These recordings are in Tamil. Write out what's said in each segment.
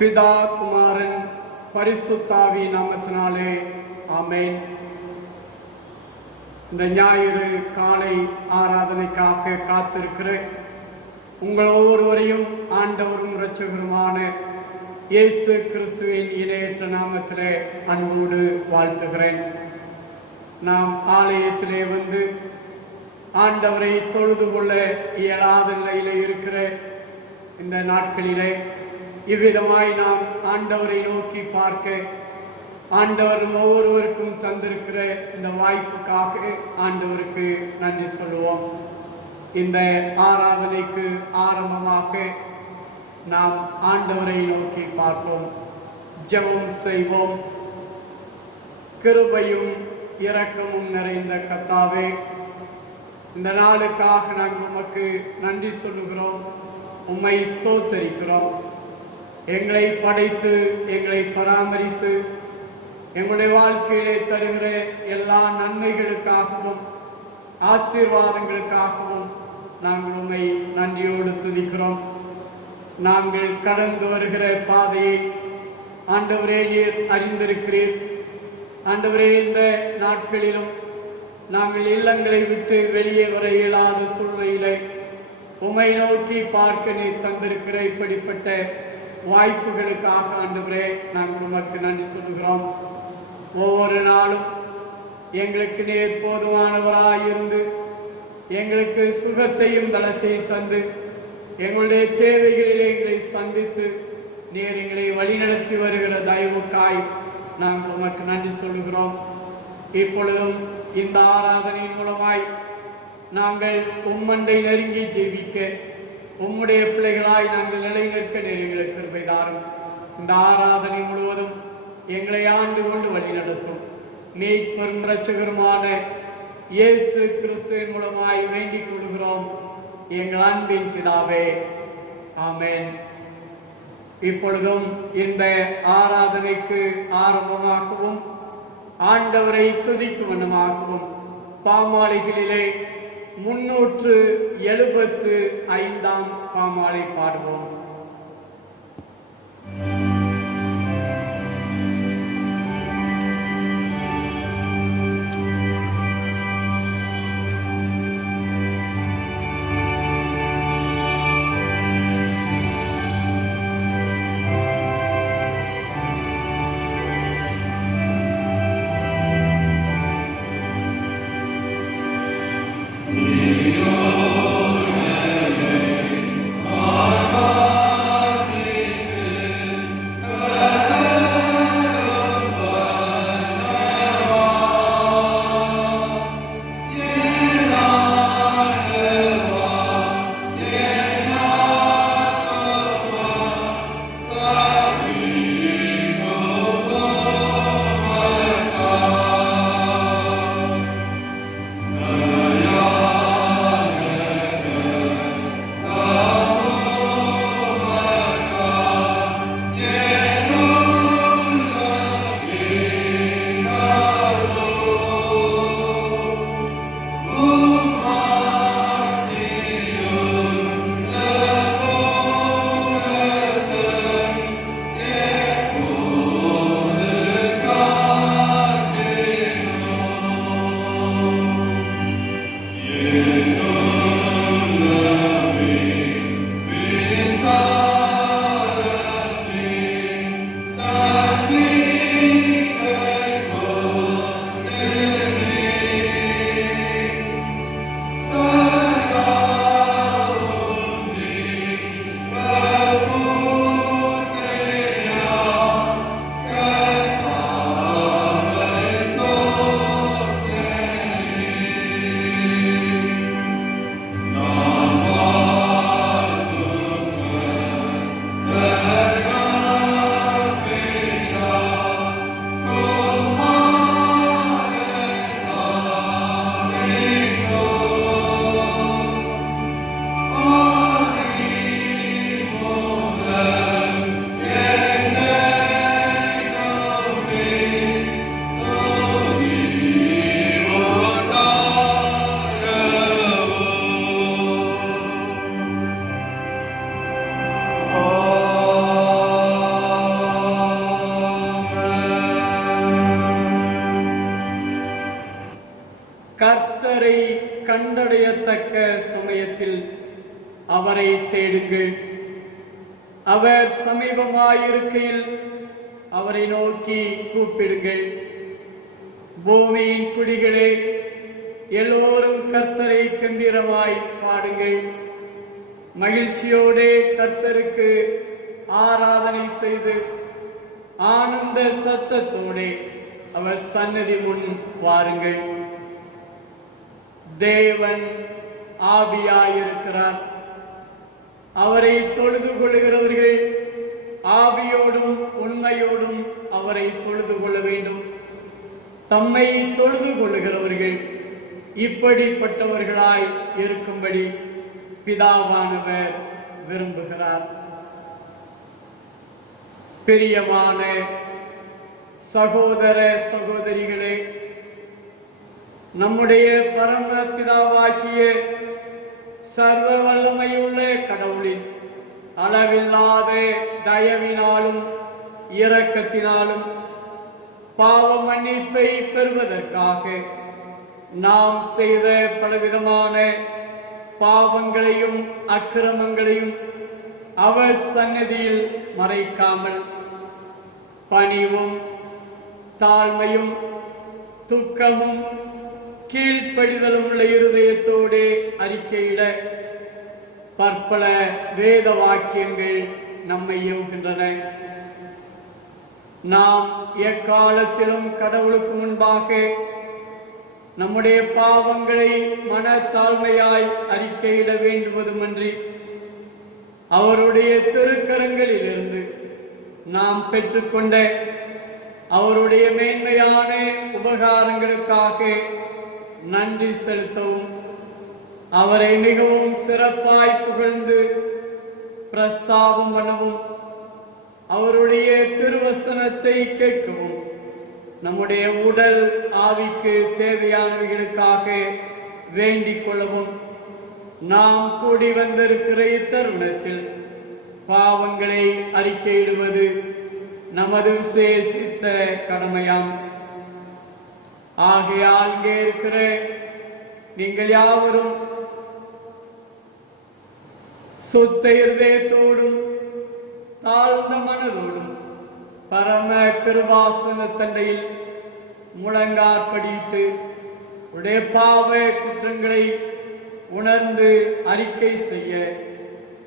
பிதா குமாரன் பரிசுத்தாவி நாமத்தினாலே ஆமென். இந்த ஞாயிறு காலை ஆராதனைக்காக காத்திருக்கிற உங்கள் ஒவ்வொருவரையும் ஆண்டவரும் இரட்சகருமான இயேசு கிறிஸ்துவின் இணையற்ற நாமத்திலே அன்போடு வாழ்த்துகிறேன். நாம் ஆலயத்திலே வந்து ஆண்டவரை தொழுது கொள்ள இயலாத நிலையிலே இருக்கிற இந்த நாட்களிலே இவ்விதமாய் நாம் ஆண்டவரை நோக்கி பார்க்க ஆண்டவர் ஒவ்வொருவருக்கும் தந்திருக்கிற இந்த வாய்ப்புக்காக ஆண்டவருக்கு நன்றி சொல்லுவோம். இந்த ஆராதனைக்கு ஆரம்பமாக நாம் ஆண்டவரை நோக்கி பார்ப்போம், ஜெபம் செய்வோம். கிருபையும் இரக்கமும் நிறைந்த கர்த்தாவே, இந்த நாளுக்காக நாங்கள் உமக்கு நன்றி சொல்லுகிறோம், உம்மை ஸ்தோத்தரிக்கிறோம். எங்களை படைத்து எங்களை பராமரித்து எங்களுடைய வாழ்க்கையிலே தருகிற எல்லா நன்மைகளுக்காகவும் ஆசீர்வாதங்களுக்காகவும் நாங்கள் உம்மை நன்றியோடு துதிக்கிறோம். நாங்கள் கடந்து வருகிற பாதையை ஆண்டவரே நீர் அறிந்திருக்கிறீர். ஆண்டவரே, இந்த நாட்களிலும் நாங்கள் இல்லங்களை விட்டு வெளியே வர இயலாத சூழ்நிலையிலே உம்மை நோக்கி பார்க்க நீர் தந்திருக்கிற இப்படிப்பட்ட வாய்ப்புகளுக்காக ஆண்டவரே நாங்கள் உமக்கு நன்றி சொல்லுகிறோம். ஒவ்வொரு நாளும் எங்களுக்கு நீர் போதுமானவராயிருந்து எங்களுக்கு சுகத்தையும் பலத்தையும் தந்து எங்களுடைய தேவைகளிலே எங்களை சந்தித்து நீர் எங்களை வழிநடத்தி வருகிற தயவுக்காய் நாங்கள் உமக்கு நன்றி சொல்லுகிறோம். இப்பொழுதும் இந்த ஆராதனையின் மூலமாய் நாங்கள் உம்மண்டை நெருங்கி ஜெபிக்க உம்முடைய பிள்ளைகளாய் நாங்கள் நிலைநிற்க எங்களுக்கு கிருபை தாரும். இந்த ஆராதனை முழுவதும் எங்களை ஆண்டு கொண்டு வழி நடத்தும். மீட்பெரும் இரட்சகருமான இயேசு கிறிஸ்துவின் மூலமாய் வேண்டிக் கொள்கிறோம் எங்கள் அன்பின் பிதாவே, ஆமென். இப்பொழுதும் இந்த ஆராதனைக்கு ஆரம்பமாகவும் ஆண்டவரை துதிக்கும் வண்ணமாகவும் பாமாலைகளிலே 375 பாமாலை பாடுவோம். அவரை தேடுங்கள். அவர் சமீபமாயிருக்கையில் அவரை நோக்கி கூப்பிடுங்கள். பூமியின் குடிகளே, எல்லோரும் கர்த்தரை கம்பீரமாய் பாடுங்கள். மகிழ்ச்சியோடே கர்த்தருக்கு ஆராதனை செய்து ஆனந்த சத்தத்தோடே அவர் சன்னதி முன் வாருங்கள். தேவன் ஆவியாயிருக்கிறார். அவரை தொழுது கொள்கிறவர்கள் ஆவியோடும் உண்மையோடும் அவரை தொழுது கொள்ள வேண்டும். தம்மை தொழுது கொள்ளுகிறவர்கள் இப்படிப்பட்டவர்களாய் இருக்கும்படி பிதாவானவர் விரும்புகிறார். பிரியமான சகோதர சகோதரிகளே, நம்முடைய பரம பிதாவாகிய சர்வ வல்லமையுள்ள கடவுளின் அளவில்லாத தயவினாலும் இரக்கத்தினாலும் பாவ மன்னிப்பை பெறுவதற்காக நாம் செய்த பலவிதமான பாவங்களையும் அக்கிரமங்களையும் அவர் சந்நிதியில் மறைக்காமல் பணிவும் தாழ்மையும் துக்கமும் கீழ்ப்படிதலும் உள்ள இருதயத்தோடு அறிக்கையிட பற்பல வேத வாக்கியங்கள் நம்மை ஏவுகின்றன. நாம் எக்காலத்திலும் கடவுளுக்கு முன்பாக நம்முடைய பாவங்களை மனத்தாழ்மையாய் அறிக்கையிட வேண்டுவதுமன்றி அவருடைய திருக்கரங்களிலிருந்து நாம் பெற்றுக்கொண்ட அவருடைய மேன்மையான உபகாரங்களுக்காக நன்றி செலுத்தவும் அவரை மிகவும் சிறப்பாய் புகழ்ந்து பிரஸ்தாபம் பண்ணவும் அவருடைய திருவசனத்தை கேட்கவும் நம்முடைய உடல் ஆவிக்கு தேவையானவைகளுக்காக வேண்டிக் கொள்ளவும் நாம் கூடி வந்திருக்கிற இத்தருணத்தில் பாவங்களை அறிக்கையிடுவது நமது விசேஷித்த கடமையாம். ஆகையால் இங்கே இருக்கிற நீங்கள் யாவரும் சுத்த இருதயத்தோடும் தாழ்ந்த மனதோடும் பரம கிருபாசன தண்டையில் முழங்காற்படியிட்டு உடைய பாவ குற்றங்களை உணர்ந்து அறிக்கை செய்ய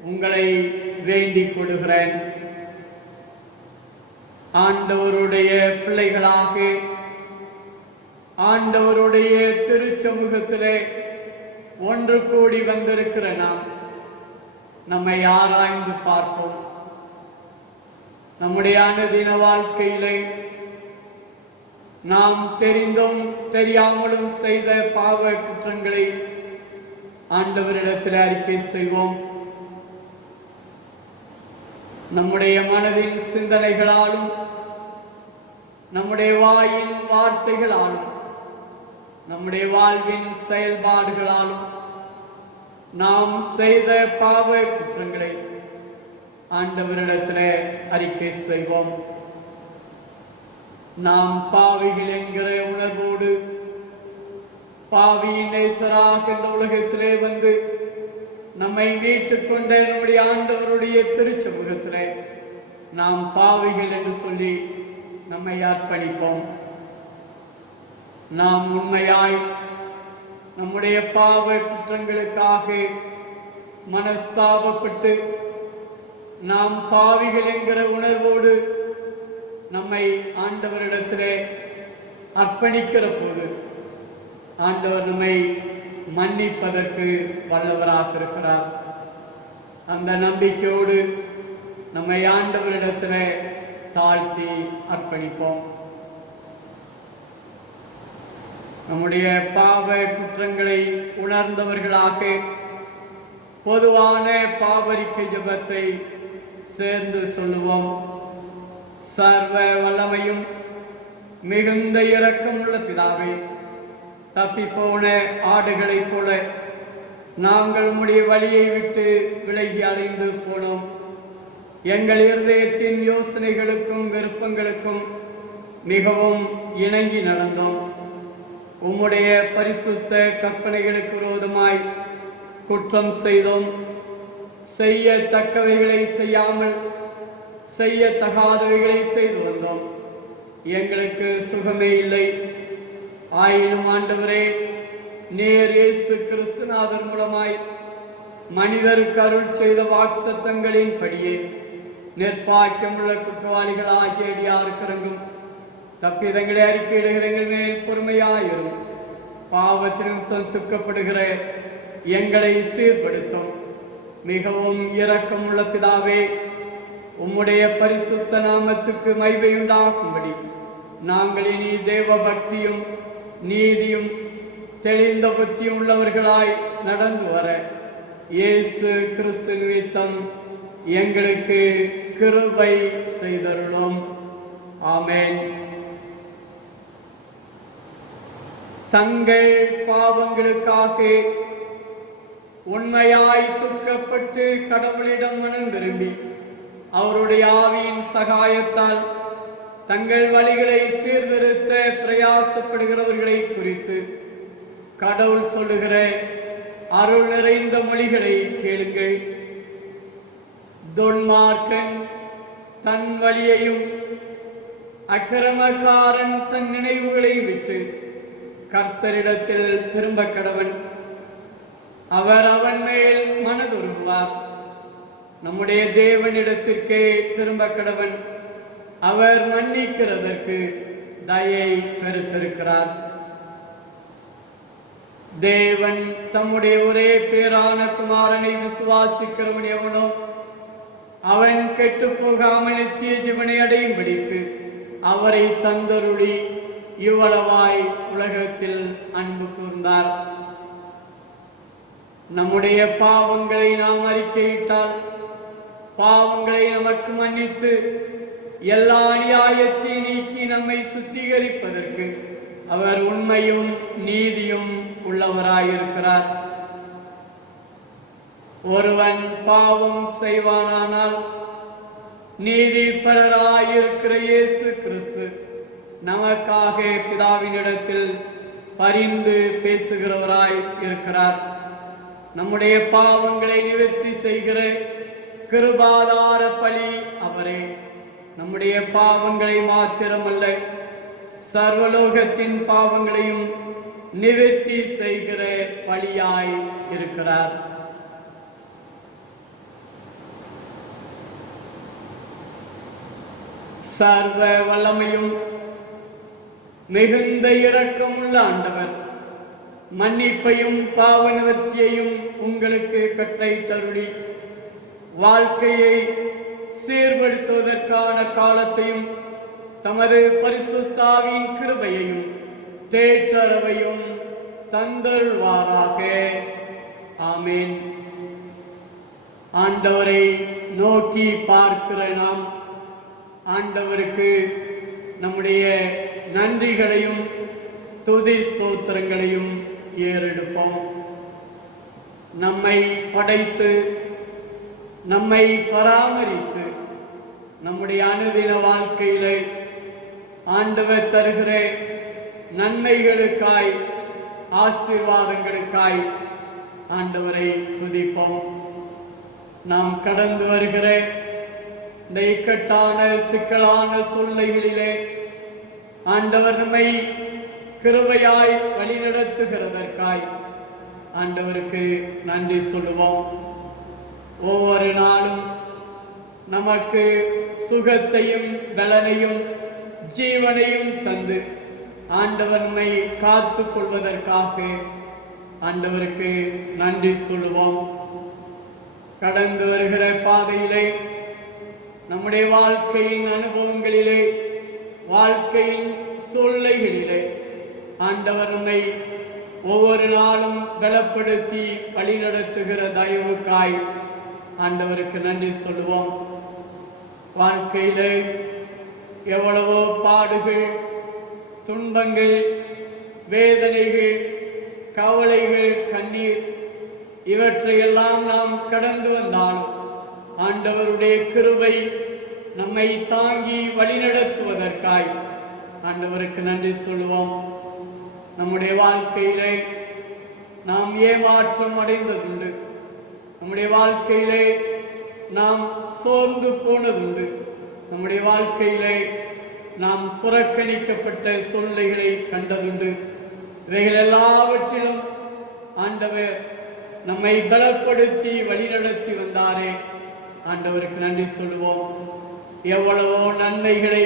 உங்களை வேண்டிக் கொள்கிறேன். ஆண்டவருடைய பிள்ளைகளாக ஆண்டவருடைய திருச்சமூகத்திலே ஒன்று கூடி வந்திருக்கிற நாம் நம்மை ஆராய்ந்து பார்ப்போம். நம்முடைய அனுதின வாழ்க்கையிலே நாம் தெரிந்தும் தெரியாமலும் செய்த பாவ குற்றங்களை ஆண்டவரிடத்தில் அறிக்கை செய்வோம். நம்முடைய மனதின் சிந்தனைகளாலும் நம்முடைய வாயின் வார்த்தைகளாலும் நம்முடைய வாழ்வின் செயல்பாடுகளாலும் நாம் செய்த பாவ குற்றங்களை ஆண்டவரிடத்தில் அறிக்கை செய்வோம். நாம் பாவிகள் என்கிற உணர்வோடு பாவியின் நேசராக இந்த உலகத்திலே வந்து நம்மை மீட்டுக் கொண்ட நம்முடைய ஆண்டவருடைய திருச்சமூகத்திலே நாம் பாவிகள் என்று சொல்லி நம்மை அர்ப்பணிப்போம். நாம் உண்மையாய் நம்முடைய பாவ குற்றங்களுக்காக மனஸ்தாபப்பட்டு நாம் பாவிகள் என்கிற உணர்வோடு நம்மை ஆண்டவரிடத்திலே அர்ப்பணிக்கிற போது ஆண்டவர் நம்மை மன்னிப்பதற்கு வல்லவராக இருக்கிறார். அந்த நம்பிக்கையோடு நம்மை ஆண்டவரிடத்திலே தாழ்த்தி அர்ப்பணிப்போம். நம்முடைய பாவ குற்றங்களை உணர்ந்தவர்களாக பொதுவான பாவரிக்கை ஜெபத்தை சேர்ந்து சொல்லுவோம். சர்வ வல்லமையும் மிகுந்த இரக்கமுள்ள பிதாவே, தப்பிப்போன ஆடுகளைப் போல நாங்கள் உம்முடைய வழியை விட்டு விலகி அலைந்து போனோம். எங்கள் இருதயத்தின் யோசனைகளுக்கும் விருப்பங்களுக்கும் மிகவும் இணங்கி நடந்தோம். உம்முடைய பரிசுத்த கற்பனைகளுக்கு விரோதமாய் குற்றம் செய்தோம். செய்யத்தக்கவைகளை செய்யாமல் செய்யத்தகாதவைகளை செய்து வந்தோம். எங்களுக்கு சுகமே இல்லை. ஆயினும் ஆண்டவரே, நேர் இயேசு கிறிஸ்துநாதர் மூலமாய் மனிதருக்கு அருள் செய்த வாக்குத்தத்தங்களின் படியே நிர்பாக்கியமுள்ள குற்றவாளிகள் ஆகிய அடியாருக்கிறங்கும் தப்பிதங்களை அறிக்கையிடுகிறங்கள் மேல் பொறுமையாயிரும். பாவத்திலும் துக்கப்படுகிற எங்களை சீர்படுத்தும். மிகவும் இரக்கமுள்ள பிதாவே, உம்முடைய பரிசுத்த நாமத்துக்கு மகிமையுண்டாகும்படி நாங்கள் இனி தேவ பக்தியும் நீதியும் தெளிந்த புத்தியும் உள்ளவர்களாய் நடந்து வர இயேசு கிறிஸ்து நிமித்தம் எங்களுக்கு கிருபை செய்தருளும். ஆமென். தங்கள் பாவங்களுக்காக உண்மையாய் துக்கப்பட்டு கடவுளிடம் மனம் விரும்பி அவருடைய ஆவியின் சகாயத்தால் தங்கள் வழிகளை சீர்திருத்த பிரயாசப்படுகிறவர்களை குறித்து கடவுள் சொல்லுகிற அருள் நிறைந்த மொழிகளை கேளுங்கள். துன்மார்க்கன் தன் வழியையும் அக்கிரமக்காரன் தன் நினைவுகளை விட்டு கர்த்தரிடத்தில் திரும்ப கடவன். அவர் அவன் மேல் மனதுருகுவார். நம்முடைய தேவனிடத்திற்கே திரும்ப கடவன். அவர் மன்னிக்கிறதற்கு தயை பெருத்திருக்கிறார். தேவன் தம்முடைய ஒரே பேரான குமாரனை விசுவாசிக்கிறவன் எவனோ அவன் கெட்டு போகாமல் நித்திய ஜீவனை அடையும்படிக்கு அவரை தந்தருளி இவ்வளவாய் உலகத்தில் அன்பு கூர்ந்தார். நம்முடைய பாவங்களை நாம் அறிக்கையிட்டால் பாவங்களை நமக்கு மன்னித்து எல்லா அநியாயத்தை நீக்கி நம்மை சுத்திகரிப்பதற்கு அவர் உண்மையும் நீதியும் உள்ளவராயிருக்கிறார். ஒருவன் பாவம் செய்வானானால் நீதிபரராயிருக்கிற இயேசு கிறிஸ்து நமக்காக பிதாவினிடத்தில் பரிந்து பேசுகிறவராய் இருக்கிறார். நம்முடைய பாவங்களை நிவர்த்தி செய்கிற கிருபாதார பலி அவரே. நம்முடைய பாவங்களை மாத்திரமல்ல, சர்வலோகத்தின் பாவங்களையும் நிவர்த்தி செய்கிற பலியாய் இருக்கிறார். சர்வ வல்லமையும் மிகுந்த இரக்கமுள்ள ஆண்டவர் மன்னிப்பையும் பாவ நிவர்த்தியையும் உங்களுக்கு கட்டளை தருளி வாழ்க்கையை சீர்படுத்துவதற்கான காலத்தையும் தமது பரிசுத்தாவின் கிருபையையும் தேற்றரவையும் தந்தருள்வாராக. ஆமேன். ஆண்டவரை நோக்கி பார்க்கிற நாம் ஆண்டவருக்கு நம்முடைய நன்றிகளையும் துதி ஸ்தோத்திரங்களையும் ஏறெடுப்போம். நம்மை படைத்து நம்மை பராமரித்து நம்முடைய அனுதின வாழ்க்கையிலே ஆண்டவர் தருகிற நன்மைகளுக்காய் ஆசீர்வாதங்களுக்காய் ஆண்டவரை துதிப்போம். நாம் கடந்து வருகிற இந்த இக்கட்டான சிக்கலான சூழ்நிலைகளிலே ஆண்டவர் நம்மை கிருபையாய் வழிநடத்துகிறதற்காய் ஆண்டவருக்கு நன்றி சொல்லுவோம். ஒவ்வொரு நாளும் நமக்கு சுகத்தையும் பலனையும் ஜீவனையும் தந்து ஆண்டவர் நம்மை காத்து கொள்வதற்காக ஆண்டவருக்கு நன்றி சொல்லுவோம். கடந்து வருகிற பாதையிலே நம்முடைய வாழ்க்கையின் அனுபவங்களிலே வாழ்க்கையின் சூழ்நிலைகளிலே ஆண்டவர் நம்மை ஒவ்வொரு நாளும் பலப்படுத்தி வழிநடத்துகிற தயவுக்காய் ஆண்டவருக்கு நன்றி சொல்லுவோம். வாழ்க்கையிலே எவ்வளவோ பாடுகள், துன்பங்கள், வேதனைகள், கவலைகள், கண்ணீர் இவற்றையெல்லாம் நாம் கடந்து வந்தாலும் ஆண்டவருடைய கிருபை நம்மை தாங்கி வழிநடத்துவதற்காய் ஆண்டவருக்கு நன்றி சொல்லுவோம். நம்முடைய வாழ்க்கையிலே நாம் ஏமாற்றம் அடைந்ததுண்டு. நம்முடைய வாழ்க்கையிலே நாம் சோர்ந்து போனதுண்டு. நம்முடைய வாழ்க்கையிலே நாம் புறக்கணிக்கப்பட்ட சூழ்நிலைகளை கண்டதுண்டு. இவைகள் எல்லாவற்றிலும் ஆண்டவர் நம்மை பலப்படுத்தி வழிநடத்தி வந்தாரே. ஆண்டவருக்கு நன்றி சொல்லுவோம். எவ்வளவோ நன்மைகளை,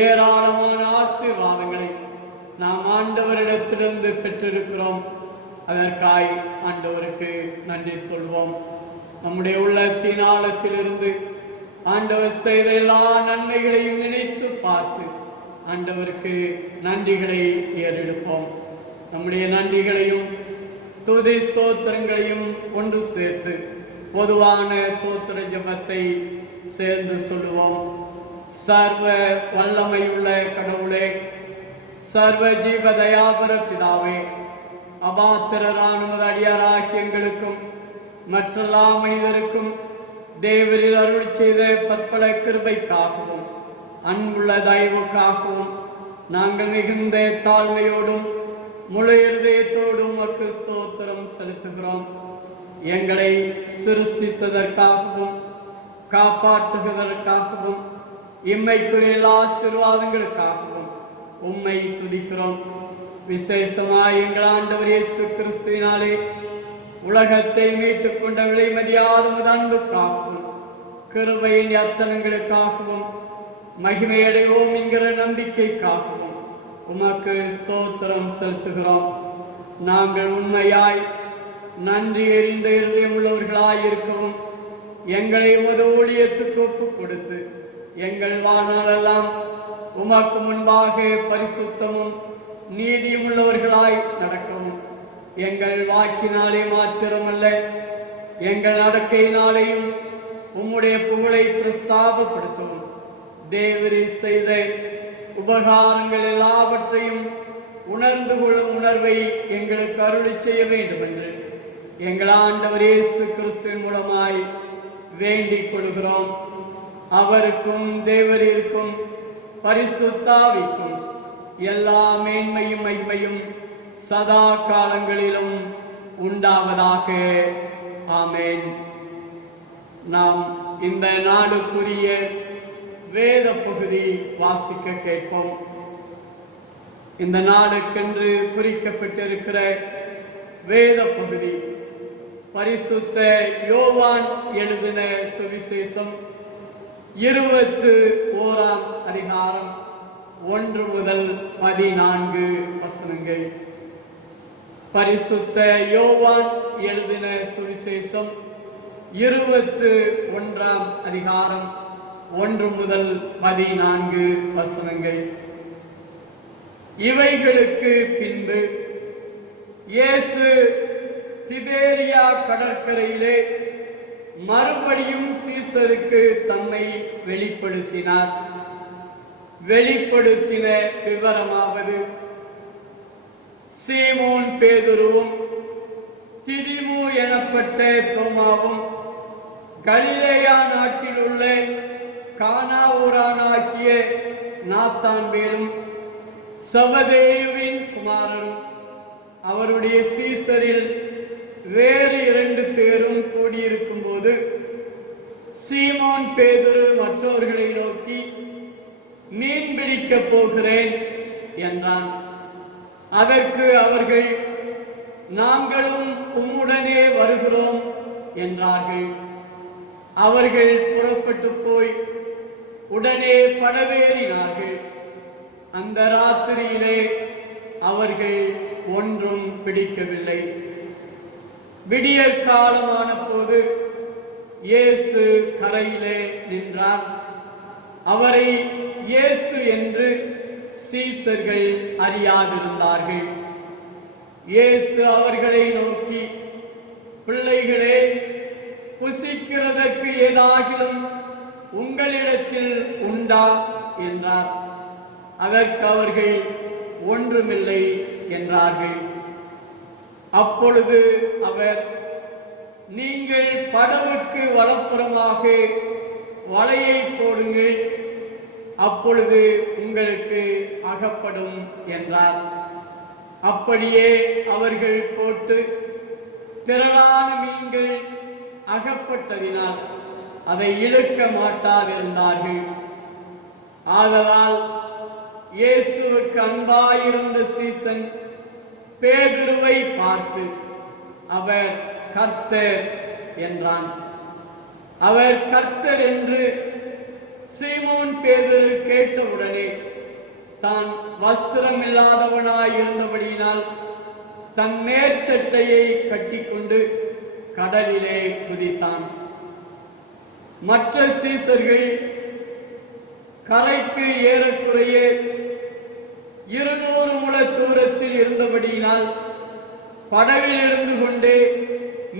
ஏராளமான ஆசீர்வாதங்களை நாம் ஆண்டவரிடத்திலிருந்து பெற்றிருக்கிறோம். அதற்காய் ஆண்டவருக்கு நன்றி சொல்வோம். நம்முடைய உள்ளத்தின் ஆழத்திலிருந்து ஆண்டவர் செய்த எல்லா நன்மைகளையும் நினைத்து பார்த்து ஆண்டவருக்கு நன்றிகளை ஏறெடுப்போம். நம்முடைய நன்றிகளையும் துதி ஸ்தோத்திரங்களையும் ஒன்று சேர்த்து பொதுவான தோத்திர ஜபத்தை சேர்ந்து சொல்லுவோம். சர்வ வல்லமையுள்ள கடவுளே, சர்வ ஜீவ தயாபர பிதாவே, அபாத்திரரான அடியாராகிய எங்களுக்கும் மற்றெல்லா மனிதருக்கும் தேவரில் அருள் செய்த பற்பல கிருபைக்காகவும் அன்புள்ள தயவுக்காகவும் நாங்கள் மிகுந்த தாழ்மையோடும் முழு இருதயத்தோடும் உமக்கு ஸ்தோத்திரம் செலுத்துகிறோம். எங்களை சிருஷ்டித்ததற்காகவும் காப்பாற்றுவதற்காகவும் இம்மைக்குரிய எல்லா ஆசீர்வாதங்களுக்காகவும் உம்மை துதிக்கிறோம். விசேஷமாய் எங்கள் ஆண்டவர் இயேசு கிறிஸ்துவினாலே உலகத்தை மீட்டுக் கொண்ட விலை மதியாத அன்புக்காகவும் கிருபையின் அத்தனங்களுக்காகவும் மகிமையடைவோம் என்கிற நம்பிக்கைக்காகவும் உமக்கு ஸ்தோத்திரம் செலுத்துகிறோம். நாங்கள் உண்மையாய் நன்றி எறிந்த இருதயம் உள்ளவர்களாய் இருக்கவும் எங்களை உமது ஊழியத்துக்கு ஒப்பு கொடுத்து எங்கள் வாழ்நாளெல்லாம் உமக்கு முன்பாக பரிசுத்தமும் நீதியும் உள்ளவர்களாய் நடக்கவும் எங்கள் வாக்கினாலே மாத்திரமல்ல எங்கள் நடக்கையினாலேயும் உம்முடைய புகழை பிரஸ்தாபப்படுத்தவும் தேவரீ செய்த உபகாரங்கள் எல்லாவற்றையும் உணர்ந்து கொள்ளும் உணர்வை எங்களுக்கு அருளி செய்ய வேண்டும் என்று எங்கள் ஆண்டவர் இயேசு கிறிஸ்துவின் மூலமாய் வேண்டிக் கொள்கிறோம். அவருக்கும் தேவரீருக்கும் பரிசுத்தாவிக்கும் எல்லா மேன்மையும் மகிமையும் சதா காலங்களிலும் உண்டாவதாக. ஆமேன். நாம் இந்த நாளுக்குரிய வேத பகுதி வாசிக்க கேட்போம். இந்த நாளுக்கென்று குறிக்கப்பட்டிருக்கிற வேத பகுதி பரிசுத்த யோவான் எழுதின சுவிசேஷம் 21ஆம் அதிகாரம் 1 முதல் 14 வசனங்கள். பரிசுத்த யோவான் எழுதின சுவிசேஷம் 21ஆம் அதிகாரம் 1 முதல் 14 வசனங்கள். இவைகளுக்கு பின்பு இயேசு திபேரியா கடற்கரையிலே மறுபடியும் சீசருக்கு தம்மை வெளிப்படுத்தினார். வெளிப்படுத்தின விவரமாவது: சீமோன் பேதுருவும் திதிமு எனப்பட்ட தோமாவும் கலிலேயா நாட்டில் உள்ள கானா ஊரானாகிய நாத்தான்பேலும் செபதேயுவின் குமாரரும் அவருடைய சீசரில் வேறு 2 பேரும் கூடியிருக்கும் போது சீமோன் பேதுரு மற்றவர்களை நோக்கி, மீன் பிடிக்கப் போகிறேன் என்றான். அதற்கு அவர்கள், நாங்களும் உம்முடனே வருகிறோம் என்றார்கள். அவர்கள் புறப்பட்டு போய் உடனே படவேறினார்கள். அந்த ராத்திரியிலே அவர்கள் ஒன்றும் பிடிக்கவில்லை. விடியற் காலமான போது இயேசு கரையிலே நின்றார். அவரை இயேசு என்று சீசர்கள் அறியாதிருந்தார்கள். இயேசு அவர்களை நோக்கி, பிள்ளைகளே, புசிக்கிறதற்கு ஏதாகிலும் உங்களிடத்தில் உண்டா என்றார். அதற்கு அவர்கள், ஒன்றுமில்லை என்றார்கள். அப்பொழுது அவர், நீங்கள் படவுக்கு வலப்புறமாக வலையை போடுங்கள், அப்பொழுது உங்களுக்கு அகப்படும் என்றார். அப்படியே அவர்கள் போட்டு திரளான மீன்கள் அகப்பட்டதினால் அதை இழுக்க மாட்டாதிருந்தார்கள். ஆதலால் இயேசுவுக்கு அன்பாயிருந்த சீசன் பேதுருவை பார்த்து அவர் கர்த்தர் என்றான். அவர் கர்த்தர் என்று சீமோன் பேதுரு கேட்டவுடனே தான் வஸ்திரம் இல்லாதவனாய் இருந்தபடியினால் தன் மேற்சட்டையை கட்டிக்கொண்டு கடலிலே குதித்தான். மற்ற சீசர்கள் கரைக்கு ஏறக்குறைய 200 முழ தூரத்தில் இருந்தபடியினால் படவில் இருந்து கொண்டே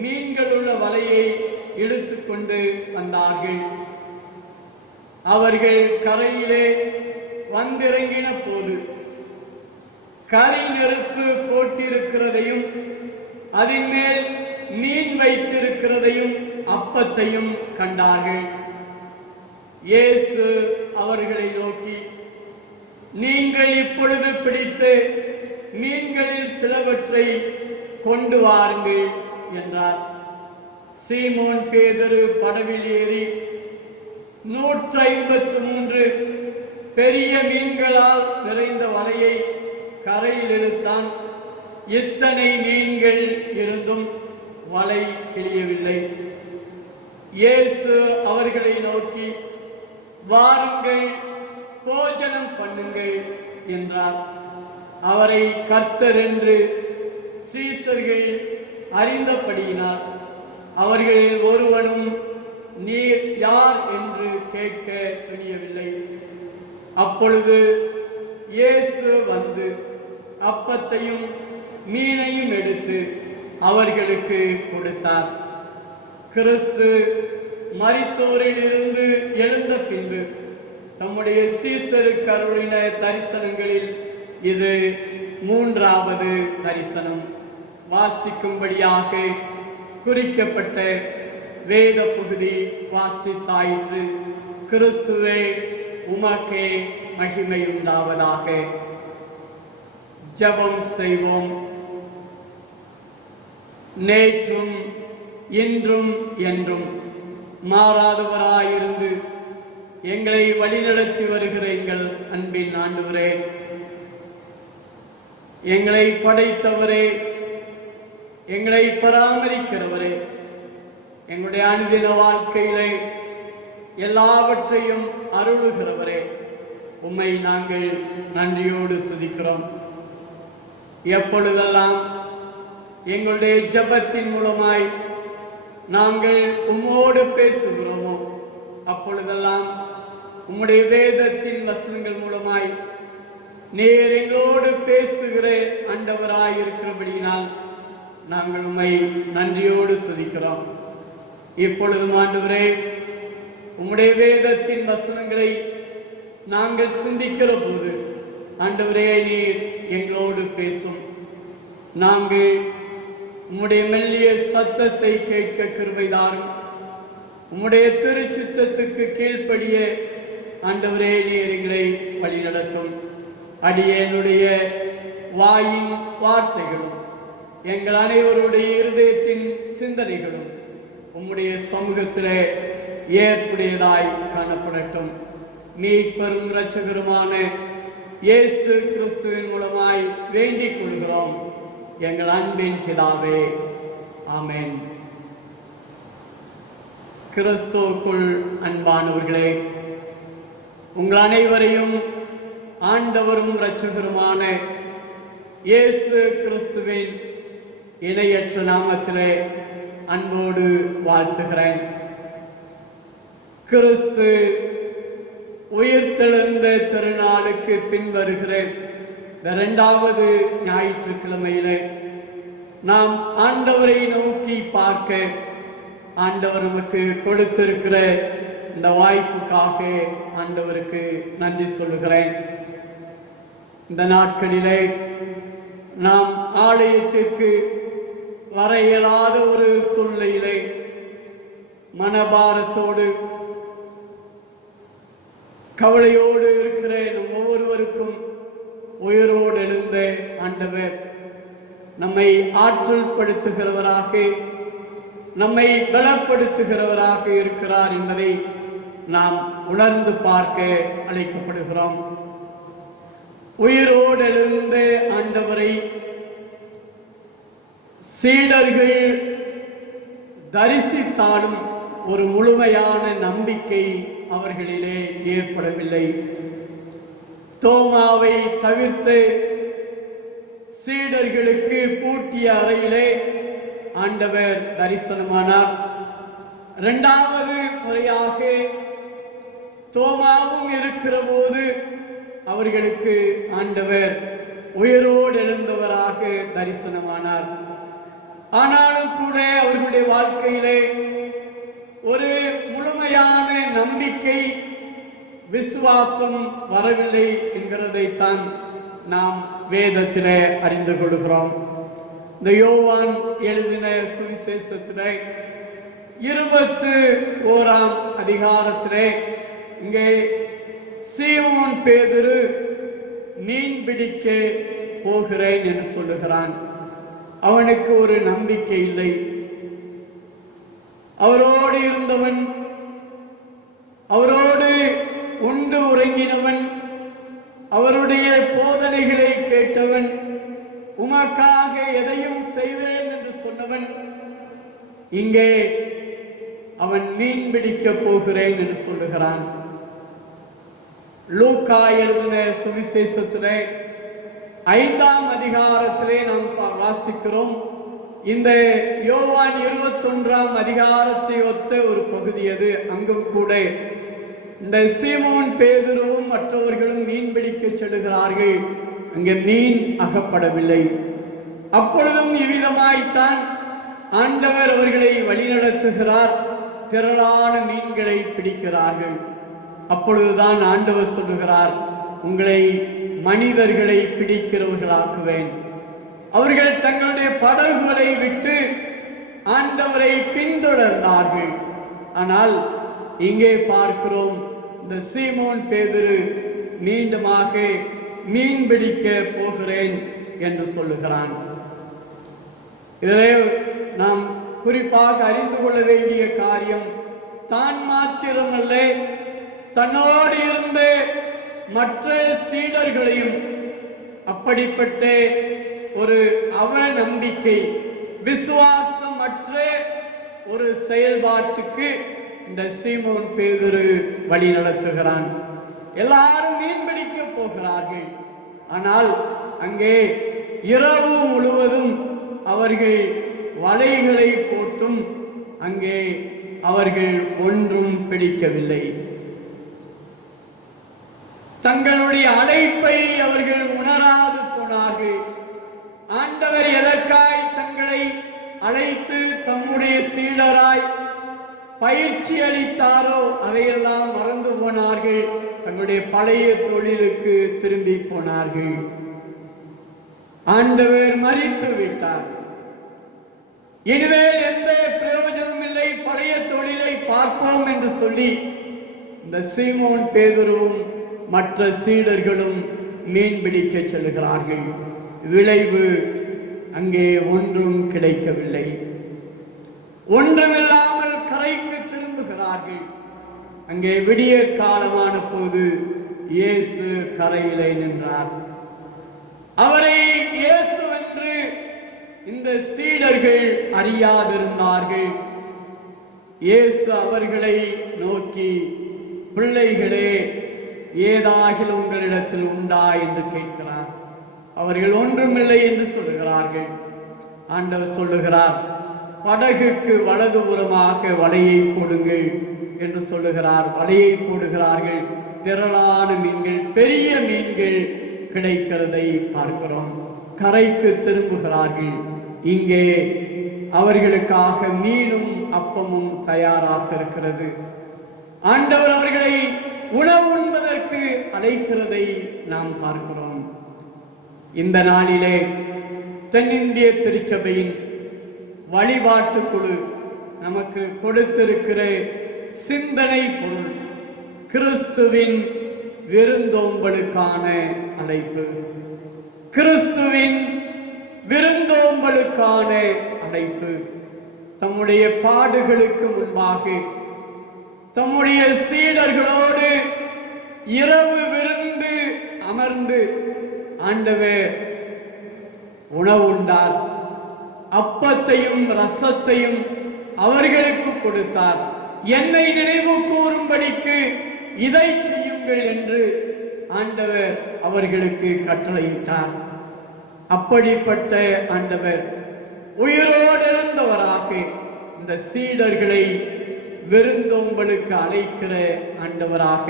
மீன்கள் உள்ள வலையை இழுத்து கொண்டு வந்தார்கள். அவர்கள் கரையிலே வந்திறங்கின போது கரி நெருப்பு போட்டிருக்கிறதையும் அதன் மேல் மீன் வைத்திருக்கிறதையும் அப்பத்தையும் கண்டார்கள். இயேசு அவர்களை நோக்கி, நீங்கள் இப்பொழுது பிடித்த மீன்களில் சிலவற்றை கொண்டு வாருங்கள் என்றார். சீமோன் பேதுரு படவில் ஏறி 153 பெரிய மீன்களால் நிறைந்த வலையை கரையில் இழுத்தான். இத்தனை மீன்கள் இருந்தும் வலை கிழியவில்லை. இயேசு அவர்களை நோக்கி, வாருங்கள், போஜனம் பண்ணுங்கள் என்றார். அவரை கர்த்தர் என்று சீசர்கள் அறிந்தபடியினால் அவர்களில் ஒருவனும் நீர் யார் என்று கேட்க துணியவில்லை. அப்பொழுது இயேசு வந்து அப்பத்தையும் மீனையும் எடுத்து அவர்களுக்கு கொடுத்தார். கிறிஸ்து மரித்தோரில் இருந்து எழுந்த பின்பு தம்முடைய சீசருக்கு அருளின தரிசனங்களில் இது 3வது தரிசனம். வாசிக்கும்படியாக குறிக்கப்பட்ட வேத பகுதி வாசித்தாயிற்று. கிறிஸ்துவே உமக்கே மகிமை உண்டாவதாக. ஜெபம் செய்வோம். நேற்றும் இன்றும் என்றும் மாறாதவராயிருந்து எங்களை வழிநடத்தி வருகிற எங்கள் அன்பின் ஆண்டவரே, எங்களை படைத்தவரே, எங்களை பராமரிக்கிறவரே, எங்களுடைய அனுதின வாழ்க்கையிலே எல்லாவற்றையும் அருளுகிறவரே, உம்மை நாங்கள் நன்றியோடு துதிக்கிறோம். எப்பொழுதெல்லாம் எங்களுடைய ஜெபத்தின் மூலமாய் நாங்கள் உம்மோடு பேசுகிறோமோ அப்பொழுதெல்லாம் உம்முடைய வேதத்தின் வசனங்கள் மூலமாய் நீர் எங்களோடு பேசுகிற ஆண்டவராயிருக்கிறபடியினால் நாங்கள் உம்மை நன்றியோடு துதிக்கிறோம். இப்பொழுதும் ஆண்டவரே, உம்முடைய வேதத்தின் வசனங்களை நாங்கள் சிந்திக்கிற போது ஆண்டவரே நீர் எங்களோடு பேசும். நாங்கள் உம்முடைய மெல்லிய சத்தத்தை கேட்க கிருபை தாரும். உம்முடைய திருச்சித்தத்துக்கு கீழ்ப்படிய ஆண்டவரே நீர் எங்களை வழிநடத்தும். அடியேனுடைய வாயின் வார்த்தைகளும் எங்கள் அனைவருடைய இருதயத்தின் சிந்தனைகளும் உம்முடைய சமூகத்திலே ஏற்புடையதாய் காணப்படட்டும். மீட்பெரும் இரட்சகருமான இயேசு கிறிஸ்துவின் மூலமாய் வேண்டிக் கொள்கிறோம் எங்கள் அன்பின் பிதாவே, ஆமென். கிறிஸ்துவுக்குள் அன்பானவர்களே, உங்கள் அனைவரையும் ஆண்டவரும் இரட்சகருமான இயேசு கிறிஸ்துவின் இணையற்ற நாமத்திலே அன்போடு வாழ்த்துகிறேன். கிறிஸ்து உயிர்த்தெழுந்த திருநாளுக்கு பின்வருகிற 2வது ஞாயிற்றுக்கிழமையிலே நாம் ஆண்டவரை நோக்கி பார்க்க ஆண்டவர் நமக்கு கொடுத்திருக்கிற இந்த வாய்ப்புக்காக ஆண்டவருக்கு நன்றி சொல்லுகிறேன். இந்த நாட்களிலே நாம் ஆலயத்திற்கு வர இயலாத ஒரு சூழ்நிலையிலே மனபாரத்தோடு கவலையோடு இருக்கிற நம் ஒவ்வொருவருக்கும் உயிரோடு எழுந்த ஆண்டவர் நம்மை ஆற்றல் படுத்துகிறவராக, நம்மை பலப்படுத்துகிறவராக இருக்கிறார் என்பதை நாம் உணர்ந்து பார்க்க அழைக்கப்படுகிறோம். உயிரோடு எழுந்த ஆண்டவரை சீடர்கள் தரிசித்தாலும் ஒரு முழுமையான நம்பிக்கை அவர்களிலே ஏற்படவில்லை. தோமாவை தவிர்த்து சீடர்களுக்கு பூட்டிய அறையிலே ஆண்டவர் தரிசனமானார். இரண்டாவது முறையாக தோமாவும் இருக்கிற போது அவர்களுக்கு ஆண்டவர் உயிரோடு எழுந்தவராக தரிசனமானார். ஆனாலும் கூட அவர்களுடைய வாழ்க்கையிலே ஒரு முழுமையான நம்பிக்கை, விசுவாசம் வரவில்லை என்கிறதைத்தான் நாம் வேதத்திலே அறிந்து கொள்கிறோம். இந்த யோவான் எழுதின சுவிசேஷத்திலே 21ஆம் அதிகாரத்திலே இங்கே சீமோன் பேதுரு மீன் பிடிக்க போகிறேன் என்று சொல்லுகிறான். அவனுக்கு ஒரு நம்பிக்கை இல்லை. அவரோடு இருந்தவன், அவரோடு உண்டு உறங்கினவன், அவருடைய போதனைகளை கேட்டவன், உமக்காக எதையும் செய்வேன் என்று சொன்னவன், இங்கே அவன் மீன் பிடிக்க போகிறேன் என்று சொல்லுகிறான். லூக்கா எழுதின சுவிசேஷத்திலே 5ஆம் அதிகாரத்திலே நாம் வாசிக்கிறோம். இந்த யோவான் 21ஆம் அதிகாரத்தை ஒத்த ஒரு பகுதி அது. அங்கும் கூட இந்த சீமோன் பேதுருவும் மற்றவர்களும் மீன் பிடிக்க செல்கிறார்கள். அங்கே மீன் அகப்படவில்லை. அப்பொழுதும் இவ்விதமாய்த்தான் ஆண்டவர் அவர்களை வழிநடத்துகிறார். திரளான மீன்களை பிடிக்கிறார்கள். அப்பொழுதுதான் ஆண்டவர் சொல்லுகிறார், உங்களை மனிதர்களை பிடிக்கிறவர்களாக்குவேன். அவர்கள் தங்களுடைய படகுகளை விட்டு ஆண்டவரை பின்தொடர்ந்தார்கள். ஆனால் இங்கே பார்க்கிறோம், இந்த சீமோன் பேதுரு மீண்டுமாக மீன் பிடிக்க போகிறேன் என்று சொல்லுகிறான். இதிலே நாம் குறிப்பாக அறிந்து கொள்ள வேண்டிய காரியம், தான் மாத்திரமல்ல, தன்னோடு இருந்த மற்ற சீடர்களையும் அப்படிப்பட்ட ஒரு அவநம்பிக்கை, விசுவாசமற்ற ஒரு செயல்பாட்டுக்கு இந்த சீமோன் பேதுரு வழி நடத்துகிறான். எல்லாரும் மீன் பிடிக்க போகிறார்கள். ஆனால் அங்கே இரவு முழுவதும் அவர்கள் வலைகளை போட்டும் அங்கே அவர்கள் ஒன்றும் பிடிக்கவில்லை. தங்களுடைய அழைப்பை அவர்கள் உணராது போனார்கள். ஆண்டவர் எதற்காய் தங்களை அழைத்து தம்முடைய சீடராய் பயிற்சி அளித்தாரோ அதையெல்லாம் மறந்து போனார்கள். தங்களுடைய பழைய தொழிலுக்கு திரும்பி போனார்கள். ஆண்டவர் மரித்து விட்டார். இனிமேல் எந்த பிரயோஜனம் இல்லை, பழைய தொழிலை பார்ப்போம் என்று சொல்லி இந்த சீமோன் பேதுருவும் மற்ற சீடர்களும் மீன் பிடிக்க செல்கிறார்கள். விளைவு, அங்கே ஒன்றும் கிடைக்கவில்லை. ஒன்றுமில்லாமல் கரைக்கு திரும்புகிறார்கள். அங்கே விடிய காலமான போது இயேசு கரையிலே நின்றார். அவரை இயேசு என்று இந்த சீடர்கள் அறியாதிருந்தார்கள். இயேசு அவர்களை நோக்கி, பிள்ளைகளே, ஏதாகிலும் உங்களிடத்தில் உண்டா என்று கேட்கிறார். அவர்கள் ஒன்றுமில்லை என்று சொல்லுகிறார்கள். ஆண்டவர் சொல்லுகிறார், படகுக்கு வலதுபுறமாக வலையை போடுங்கள் என்று சொல்லுகிறார். வலையை போடுகிறார்கள். திரளான மீன்கள், பெரிய மீன்கள் கிடைக்கிறதை பார்க்கிறோம். கரைக்கு திரும்புகிறார்கள். இங்கே அவர்களுக்காக மீனும் அப்பமும் தயாராக இருக்கிறது. ஆண்டவர் அவர்களை உணவு உண்பதற்கு அழைக்கிறதை நாம் பார்க்கிறோம். இந்த நாளிலே தென்னிந்திய திருச்சபையின் வழிபாட்டு குழு நமக்கு கொடுத்திருக்கிற சிந்தனை பொருள் கிறிஸ்துவின் விருந்தோம்பலுக்கான அழைப்பு. கிறிஸ்துவின் விருந்தோம்பலுக்கான அழைப்பு. தம்முடைய பாடுகளுக்கு முன்பாக தம்முடைய சீடர்களோடு இரவு விருந்து அமர்ந்து ஆண்டவர் உணவுண்டார். அப்பத்தையும் ரசத்தையும் அவர்களுக்கு கொடுத்தார். என்னை நினைவு கூறும்படிக்கு இதை செய்யுங்கள் என்று ஆண்டவர் அவர்களுக்கு கட்டளையிட்டார். அப்படிப்பட்ட ஆண்டவர் உயிரோடு இருந்தவராக இந்த சீடர்களை விருந்தோம்பலுக்கு அழைக்கிற ஆண்டவராக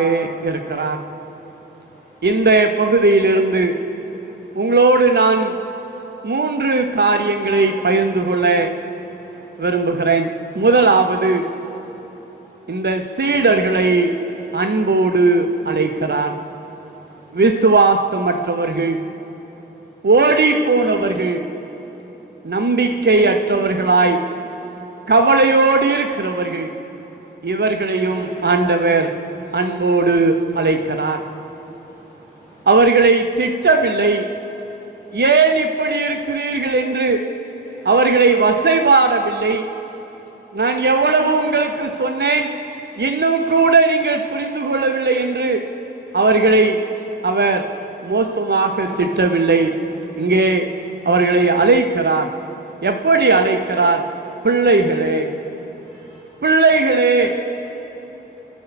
இருக்கிறார். இந்த பகுதியிலிருந்து உங்களோடு நான் 3 காரியங்களை பகிர்ந்து கொள்ள விரும்புகிறேன். முதலாவது, இந்த சீடர்களை அன்போடு அழைக்கிறார். விசுவாசமற்றவர்கள், ஓடி போனவர்கள், நம்பிக்கையற்றவர்களாய் கவலையோடு இருக்கிறவர்கள், இவர்களையும் ஆண்டவர் அன்போடு அழைக்கிறார். அவர்களை திட்டவில்லை, ஏன் இப்படி இருக்கிறீர்கள் என்று அவர்களை வசைபாடவில்லை. நான் எவ்வளவு உங்களுக்கு சொன்னேன், இன்னும் கூட நீங்கள் புரிந்து கொள்ளவில்லை என்று அவர்களை அவர் மோசமாக திட்டவில்லை. இங்கே அவர்களை அழைக்கிறார். எப்படி அழைக்கிறார்? பிள்ளைகளே, பிள்ளைகளே,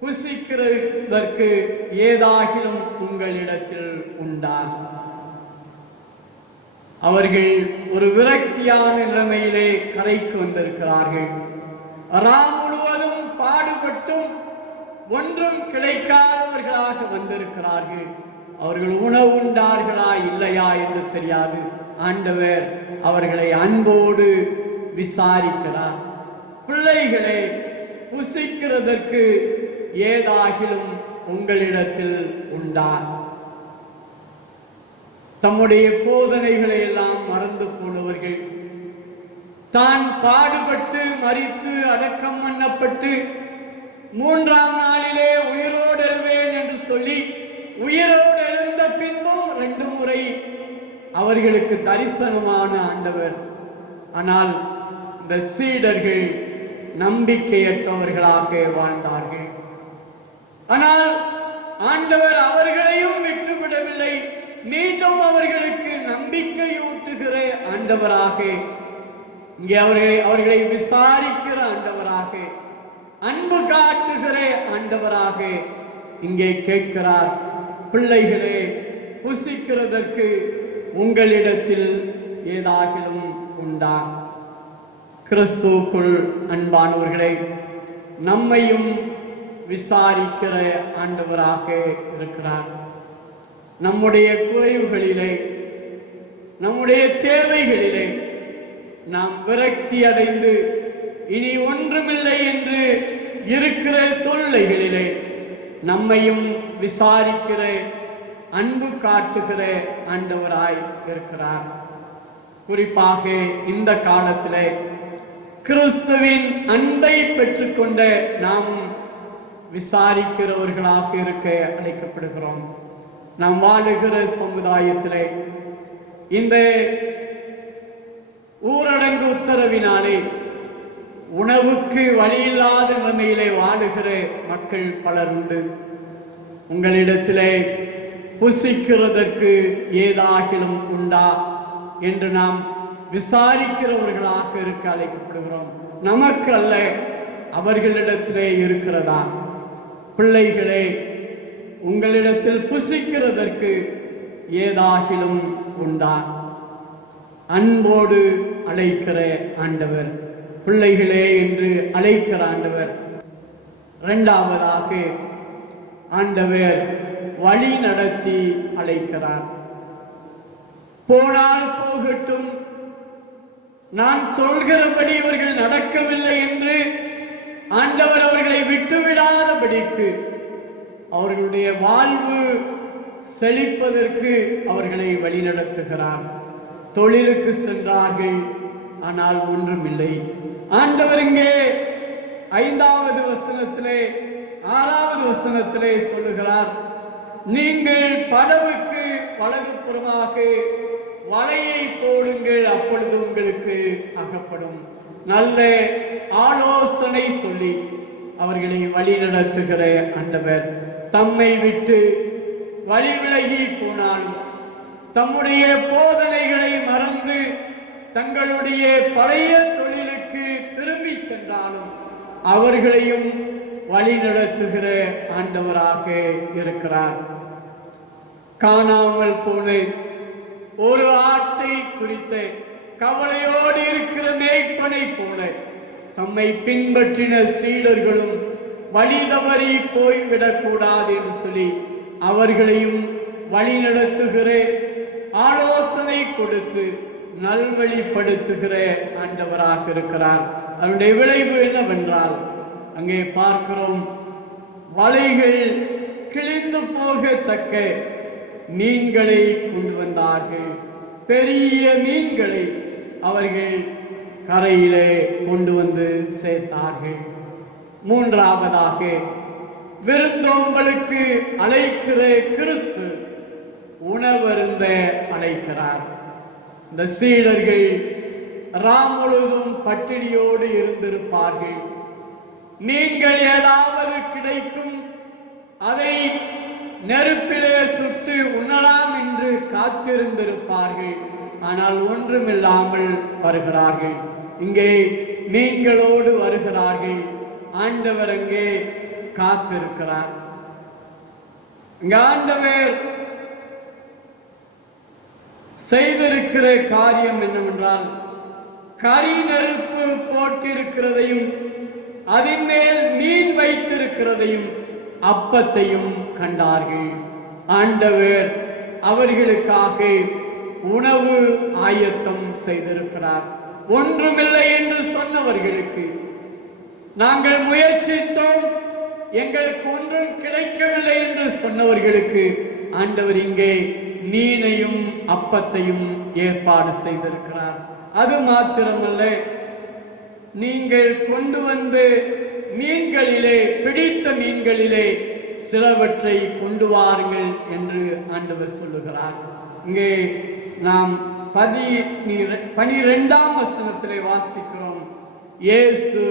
புசிக்கிறதற்கு ஏதாகிலும் உங்களிடத்தில் உண்டா? அவர்கள் ஒரு விரக்தியான நிலைமையிலே கரைக்கு வந்திருக்கிறார்கள். ராம் முழுவதும் பாடுபட்டும் ஒன்றும் கிடைக்காதவர்களாக வந்திருக்கிறார்கள். அவர்கள் உணவு உண்டார்களா இல்லையா என்று தெரியாது. ஆண்டவர் அவர்களை அன்போடு விசாரிக்கிறார். பிள்ளைகளே, புசிக்கிறதற்கு ஏதாகிலும் உங்களிடத்தில் உண்டா? தம்முடைய போதனைகளை எல்லாம் மறந்து போனவர்கள், தான் பாடுபட்டு மரித்து அடக்கம் பண்ணப்பட்டு 3ஆம் நாளிலே உயிரோடு எழுவேன் என்று சொல்லி உயிரோடு எழுந்த பின்பும் 2 முறை அவர்களுக்கு தரிசனமான ஆண்டவர். ஆனால் இந்த சீடர்கள் நம்பிக்கையற்றவர்களாக வாழ்ந்தார்கள். ஆனால் ஆண்டவர் அவர்களையும் விட்டுவிடவில்லை. மீண்டும் அவர்களுக்கு நம்பிக்கையூட்டுகிற ஆண்டவராக, இங்கே அவர்களை விசாரிக்கிற ஆண்டவராக, அன்பு காட்டுகிற ஆண்டவராக இங்கே கேட்கிறார். பிள்ளைகளே, புசிக்கிறதற்கு உங்களிடத்தில் ஏதாகிலும் உண்டா? கிறிஸ்துவுக்குள் அன்பானவர்களே, நம்மையும் விசாரிக்கிற ஆண்டவராக இருக்கிறார். நம்முடைய குறைவுகளிலே, நம்முடைய தேவைகளிலே நாம் விரக்தி அடைந்து இனி ஒன்றுமில்லை என்று இருக்கிற சூழ்நிலைகளிலே நம்மையும் விசாரிக்கிற, அன்பு காட்டுகிற ஆண்டவராய் இருக்கிறார். குறிப்பாக இந்த காலத்திலே கிறிஸ்துவின் அன்பை பெற்றுக்கொண்ட நாம் விசாரிக்கிறவர்களாக இருக்க அழைக்கப்படுகிறோம். நாம் வாழுகிற சமுதாயத்திலே இந்த ஊரடங்கு உத்தரவினாலே உணவுக்கு வழியில்லாத நிலைமையிலே வாழுகிற மக்கள் பலர் உண்டு. உங்களிடத்திலே புசிக்கிறதற்கு ஏதாகிலும் உண்டா என்று நாம் விசாரிக்கிறவர்களாக இருக்க அழைக்கப்படுகிறோம். நமக்கு அல்ல, அவர்களிடத்திலே இருக்கிறதா? பிள்ளைகளே, உங்களிடத்தில் புசிக்கிறதற்கு ஏதாகிலும் உண்டா? அன்போடு அழைக்கிற ஆண்டவர், பிள்ளைகளே என்று அழைக்கிற ஆண்டவர். 2ஆவதாக ஆண்டவர் வழி நடத்தி அழைக்கிறார். போனால் போகட்டும், நான் சொல்கிறபடி இவர்கள் நடக்கவில்லை என்று ஆண்டவர் அவர்களை விட்டுவிடாதபடிக்கு, அவர்களுடைய வாழ்வு செழிப்பதற்கு அவர்களை வழிநடத்துகிறார். தொழிலுக்கு சென்றார்கள், ஆனால் ஒன்றுமில்லை. ஆண்டவர் இங்கே 5வது வசனத்திலே 6வது வசனத்திலே சொல்லுகிறார், நீங்கள் படவுக்கு வலதுபுறமாக வலையை போடுங்கள், அப்பொழுது உங்களுக்கு அகப்படும். நல்ல ஆலோசனை சொல்லி அவர்களை வழிநடத்துகிற ஆண்டவர். தம்மை விட்டு வழி விலகி போனாலும், தம்முடைய போதனைகளை மறந்து தங்களுடைய பழைய தொழிலுக்கு திரும்பி சென்றாலும் அவர்களையும் வழிநடத்துகிற ஆண்டவராக இருக்கிறார். காணாமல் போன ஒரு ஆட்டை குறித்த கவலையோடு இருக்கிற மேய்ப்பனை போல தம்மை பின்பற்றின சீடர்களும் வழி தவறி போய்விடக்கூடாது என்று சொல்லி அவர்களையும் வழிநடத்துகிற, ஆலோசனை கொடுத்து நல்வழிப்படுத்துகிற ஆண்டவராக இருக்கிறார். அதனுடைய விளைவு என்னவென்றால், அங்கே பார்க்கிறோம், வலைகள் கிழிந்து போகத்தக்க மீன்களை கொண்டு வந்தார்கள். பெரிய மீன்களை அவர்கள் கரையிலே கொண்டு வந்து சேர்த்தார்கள். மூன்றாவதாக, விருந்தோம்பலுக்கு அழைக்கிற கிறிஸ்து உணவருந்த அழைக்கிறார். இந்த சீடர்கள் முழுவதும் பட்டினியோடு இருந்திருப்பார்கள். மீன்கள் ஏதாவது கிடைக்கும், அதை நெருப்பிலே சுட்டு உண்ணலாம் என்று காத்திருந்திருப்பார்கள். ஆனால் ஒன்றுமில்லாமல் வருகிறார்கள். இங்கே மீன்களோடு வருகிறார்கள். ஆண்டவர் அங்கே காத்திருக்கிறார். இங்க ஆண்டவர் செய்திருக்கிற காரியம் என்னவென்றால், கரி நெருப்பு போட்டிருக்கிறதையும் அதன் மேல் மீன் வைத்திருக்கிறதையும் அப்பத்தையும் கண்டார்கள். ஆண்டவர் அவர்களுக்காக உணவு ஆயத்தம் செய்திருக்கிறார். ஒன்றுமில்லை என்று சொன்னவர்களுக்கு, நாங்கள் முயற்சித்தோம் எங்களுக்கு ஒன்றும் கிடைக்கவில்லை என்று சொன்னவர்களுக்கு ஆண்டவர் இங்கே மீனையும் அப்பத்தையும் ஏற்பாடு செய்திருக்கிறார். அது மாத்திரமல்ல, நீங்கள் கொண்டு வந்து மீன்களிலே, பிடித்த மீன்களிலே சிலவற்றை கொண்டு வாருங்கள் என்று ஆண்டவர் சொல்லுகிறார். இங்கே நாம் 12ஆம் வசனத்திலே வாசிக்கிறோம், இயேசு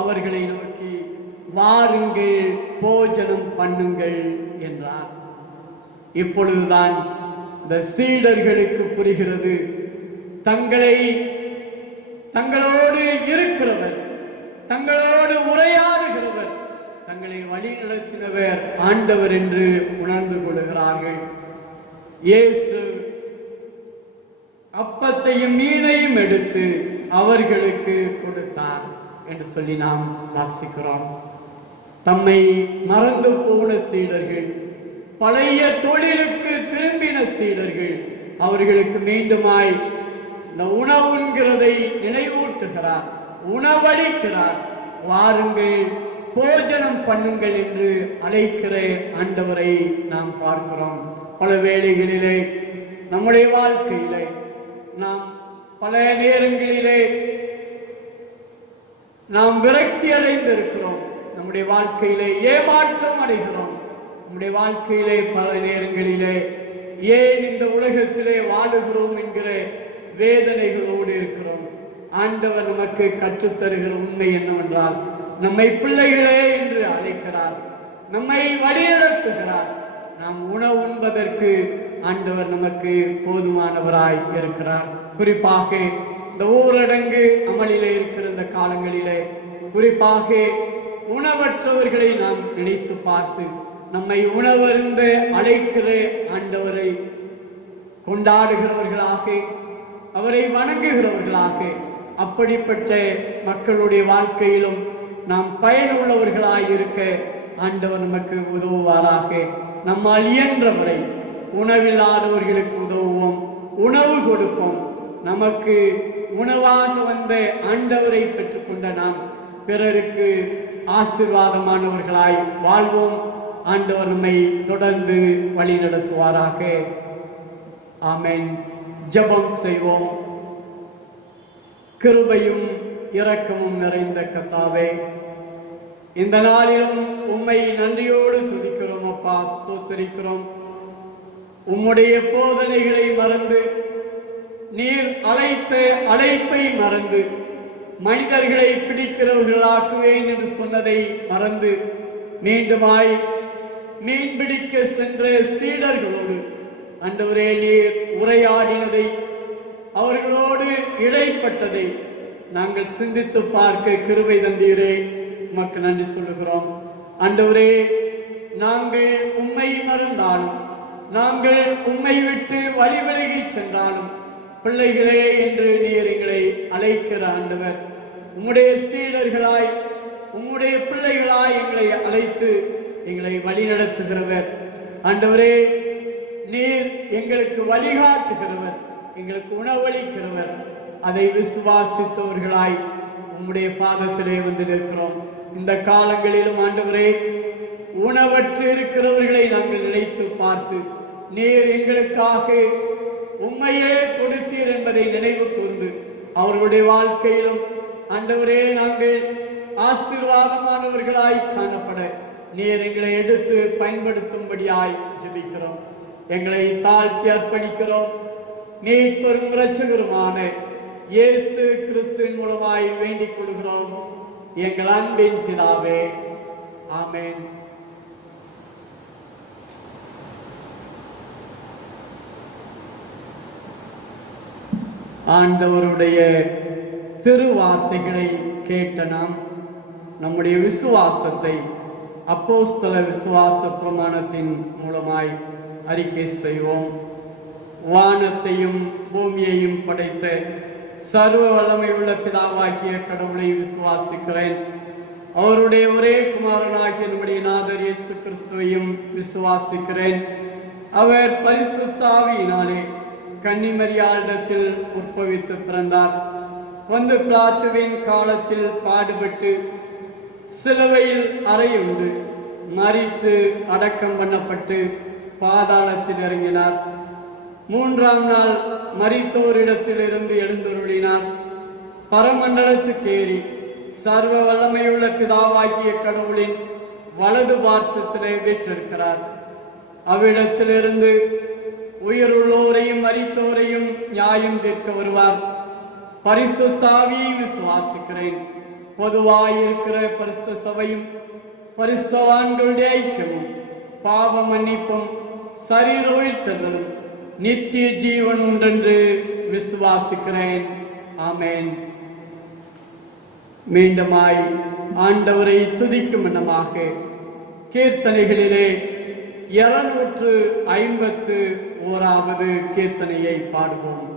அவர்களை நோக்கி வாருங்கள், போஜனம் பண்ணுங்கள் என்றார். இப்பொழுதுதான் இந்த சீடர்களுக்கு புரிகிறது, தங்களோடு இருக்கிறவர், தங்களோடு உரையாடுகிறவர், தங்களை வழி நடத்தினவர் ஆண்டவர் என்று உணர்ந்து கொள்கிறார்கள். இயேசு அப்பத்தையும் மீனையும் எடுத்து அவர்களுக்கு கொடுத்தார் என்று சொல்லி நாம் வாசிக்கிறோம். தம்மை மறந்து போன சீடர்கள், பழைய தொழிலுக்கு திரும்பின சீடர்கள், அவர்களுக்கு மீண்டுமாய் இந்த உணவுங்கிறதை நினைவூட்டுகிறார், உணவளிக்கிறார். வாருங்கள், போஜனம் பண்ணுங்கள் என்று அழைக்கிற ஆண்டவரை நாம் பார்க்கிறோம். பல வேளைகளிலே நம்முடைய வாழ்க்கையிலே நாம் பல நேரங்களிலே நாம் விரக்தி அடைந்திருக்கிறோம். நம்முடைய வாழ்க்கையிலே ஏமாற்றம் அடைகிறோம். நம்முடைய வாழ்க்கையிலே பல நேரங்களிலே ஏன் இந்த உலகத்திலே வாழுகிறோம் என்கிற வேதனைகளோடு இருக்கிறோம். ஆண்டவர் நமக்கு கற்றுத்தருகிற உண்மை என்னவென்றால், நம்மை பிள்ளைகளே என்று அழைக்கிறார், நம்மை வழிநடத்துகிறார். நாம் உணவு உண்பதற்கு ஆண்டவர் நமக்கு போதுமானவராய் இருக்கிறார். குறிப்பாக இந்த ஊரடங்கு அமலிலே இருக்கிற இந்த காலங்களிலே குறிப்பாக உணவற்றவர்களை நாம் நினைத்து பார்த்து நம்மை உணவருந்த அழைக்கிற ஆண்டவரை கொண்டாடுகிறவர்களாக, அவரை வணங்குகிறவர்களாக, அப்படிப்பட்ட மக்களுடைய வாழ்க்கையிலும் நாம் பயனுள்ளவர்களாய் இருக்க ஆண்டவர் நமக்கு உதவுவாராக. நம்மால் இயன்றவரை உணவில்லாதவர்களுக்கு உதவுவோம், உணவு கொடுப்போம். நமக்கு உணவாக வந்த ஆண்டவரை பெற்றுக்கொண்ட நாம் பிறருக்கு ஆசீர்வாதமானவர்களாய் வாழ்வோம். ஆண்டவர் நம்மை தொடர்ந்து வழி நடத்துவாராக. ஆமென். ஜெபம் செய்வோம். கிருபையும் இரக்கமும் நிறைந்த கர்த்தாவே, இந்த நாளிலும் உம்மை நன்றியோடு துதிக்கிறோம் அப்பா, ஸ்தோத்திரிக்கிறோம். உம்முடைய போதனைகளை மறந்து, நீர் அழைத்த அழைப்பை மறந்து, மனிதர்களை பிடிக்கிறவர்களாக்குவேன் என்று சொன்னதை மறந்து மீண்டுமாய் மீன்பிடிக்க சென்ற சீடர்களோடு ஆண்டவரே நீர் உரையாடினதை, அவர்களோடு இடைப்பட்டதை நாங்கள் சிந்தித்து பார்க்க கிருபை தந்தீரே, உமக்கு நன்றி சொல்லுகிறோம். ஆண்டவரே, நாங்கள் உம்மை மறந்தாலும், நாங்கள் உம்மை விட்டு வழி விலகி சென்றாலும், பிள்ளைகளே என்று நீர் எங்களை அழைக்கிற ஆண்டவர், உம்முடைய சீடர்களாய் உம்முடைய பிள்ளைகளாய் எங்களை அழைத்து எங்களை வழி நடத்துகிறவர். ஆண்டவரே, நீர் எங்களுக்கு வழிகாட்டுகிறவர், எங்களுக்கு உணவளிக்கிறவர். அதை விசுவாசித்தவர்களாய் உம்முடைய பாதத்திலே வந்து நிற்கிறோம். இந்த காலங்களிலும் ஆண்டவரே, உணவற்று இருக்கிறவர்களை நாங்கள் நினைத்து பார்த்து நீர் எங்களுக்காக உண்மையே கொடுத்தீர் என்பதை நினைவு கூர்ந்து அவர்களுடைய வாழ்க்கையிலும் ஆண்டவரே நாங்கள் ஆசீர்வாதமானவர்களாய் காணப்பட நீர் எங்களை எடுத்து பயன்படுத்தும்படியாய் ஜெபிக்கிறோம். எங்களை தாழ்த்தி அர்ப்பணிக்கிறோம். மீட்பரும் இரட்சகருமான இயேசு கிறிஸ்துவின் மூலமாய் வேண்டிக் கொள்கிறோம் எங்கள் அன்பின் பிதாவே, ஆமென். ஆண்டவருடைய திருவார்த்தைகளை கேட்ட நாம் நம்முடைய விசுவாசத்தை அப்போஸ்தல விசுவாச பிரமாணத்தின் மூலமாய் அறிக்கை செய்வோம். வானத்தையும் பூமியையும் படைத்த சர்வ வல்லமை உள்ள பிதாவாகிய கடவுளை விசுவாசிக்கிறேன். அவருடைய ஒரே குமாரனாகிய நம்முடைய நாதர் இயேசு கிறிஸ்துவையும் விசுவாசிக்கிறேன். அவர் பரிசுத்த ஆவியினாலே கன்னிமரியாளிடத்தில் உற்பவித்து பிறந்தார். பொந்து பிலாத்துவின் காலத்தில் பாடுபட்டு சிலுவையில் அறையுண்டு மரித்து அடக்கம் பண்ணப்பட்டு பாதாளத்தில் இறங்கினார். 3ஆம் நாள் மரித்தோரிடத்திலிருந்து எழுந்தருளினார். பரமண்டலத்துக்கு ஏறி சர்வ வல்லமையுள்ள பிதாவாகிய கடவுளின் வலது பார்சத்திலே வீற்றிருக்கிறார். அவ்விடத்திலிருந்து உயிருள்ளோரையும் மரித்தோரையும் நியாயம் தீர்க்க வருவார். பரிசுத்த ஆவியை விசுவாசிக்கிறேன். பொதுவாயிருக்கிற பரிசுத்த சபையும் பரிசுத்தவான்களுடைய ஐக்கியமும் பாவ மன்னிப்பும் சரீர உயிர்த்தெழுதலும் நித்திய ஜீவன் உண்டென்று விசுவாசிக்கிறேன். ஆமென். மீண்டுமாய் ஆண்டவரை துதிக்கும் எண்ணமாக கீர்த்தனைகளிலே 251வது கீர்த்தனையை பாடுவோம்.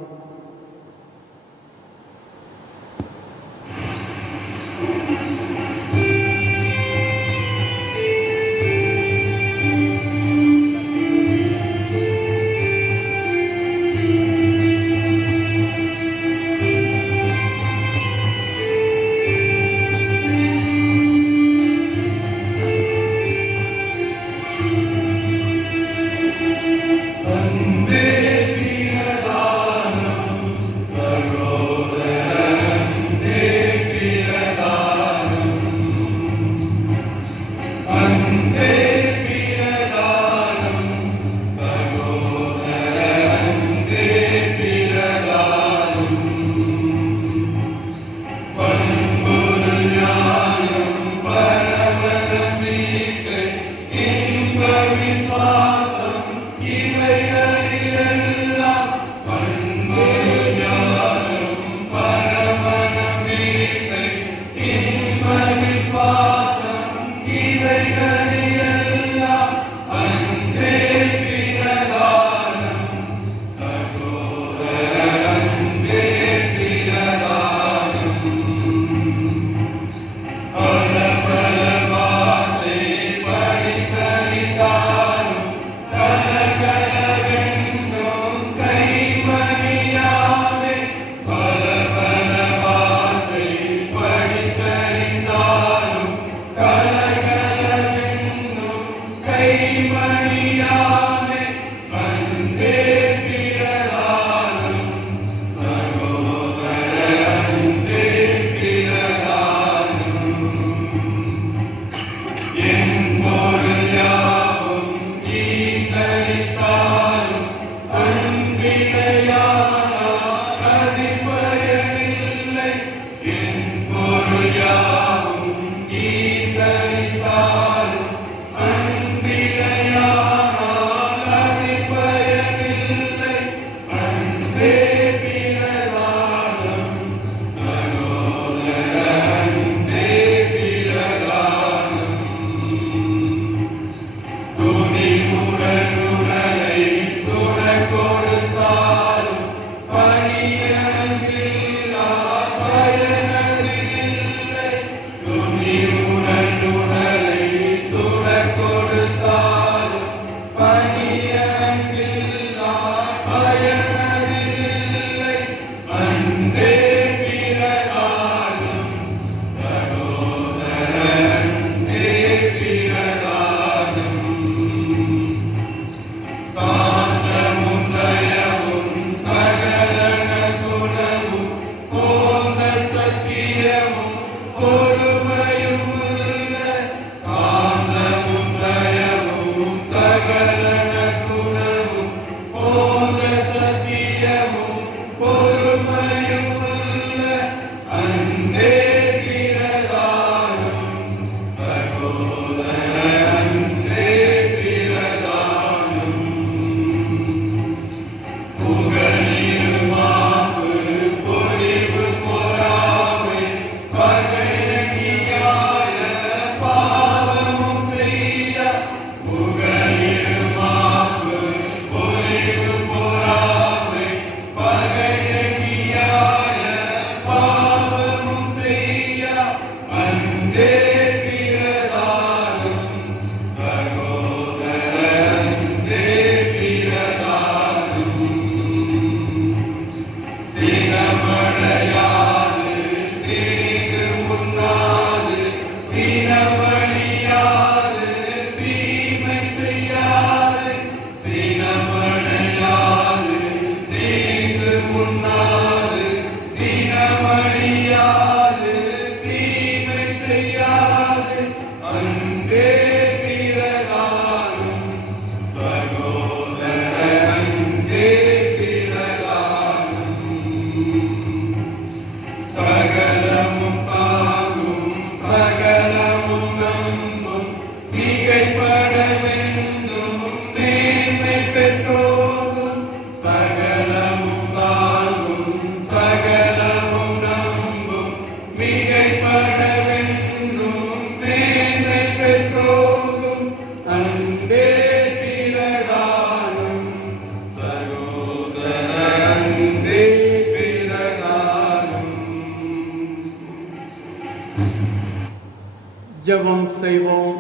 ஜெபம் செய்வோம்.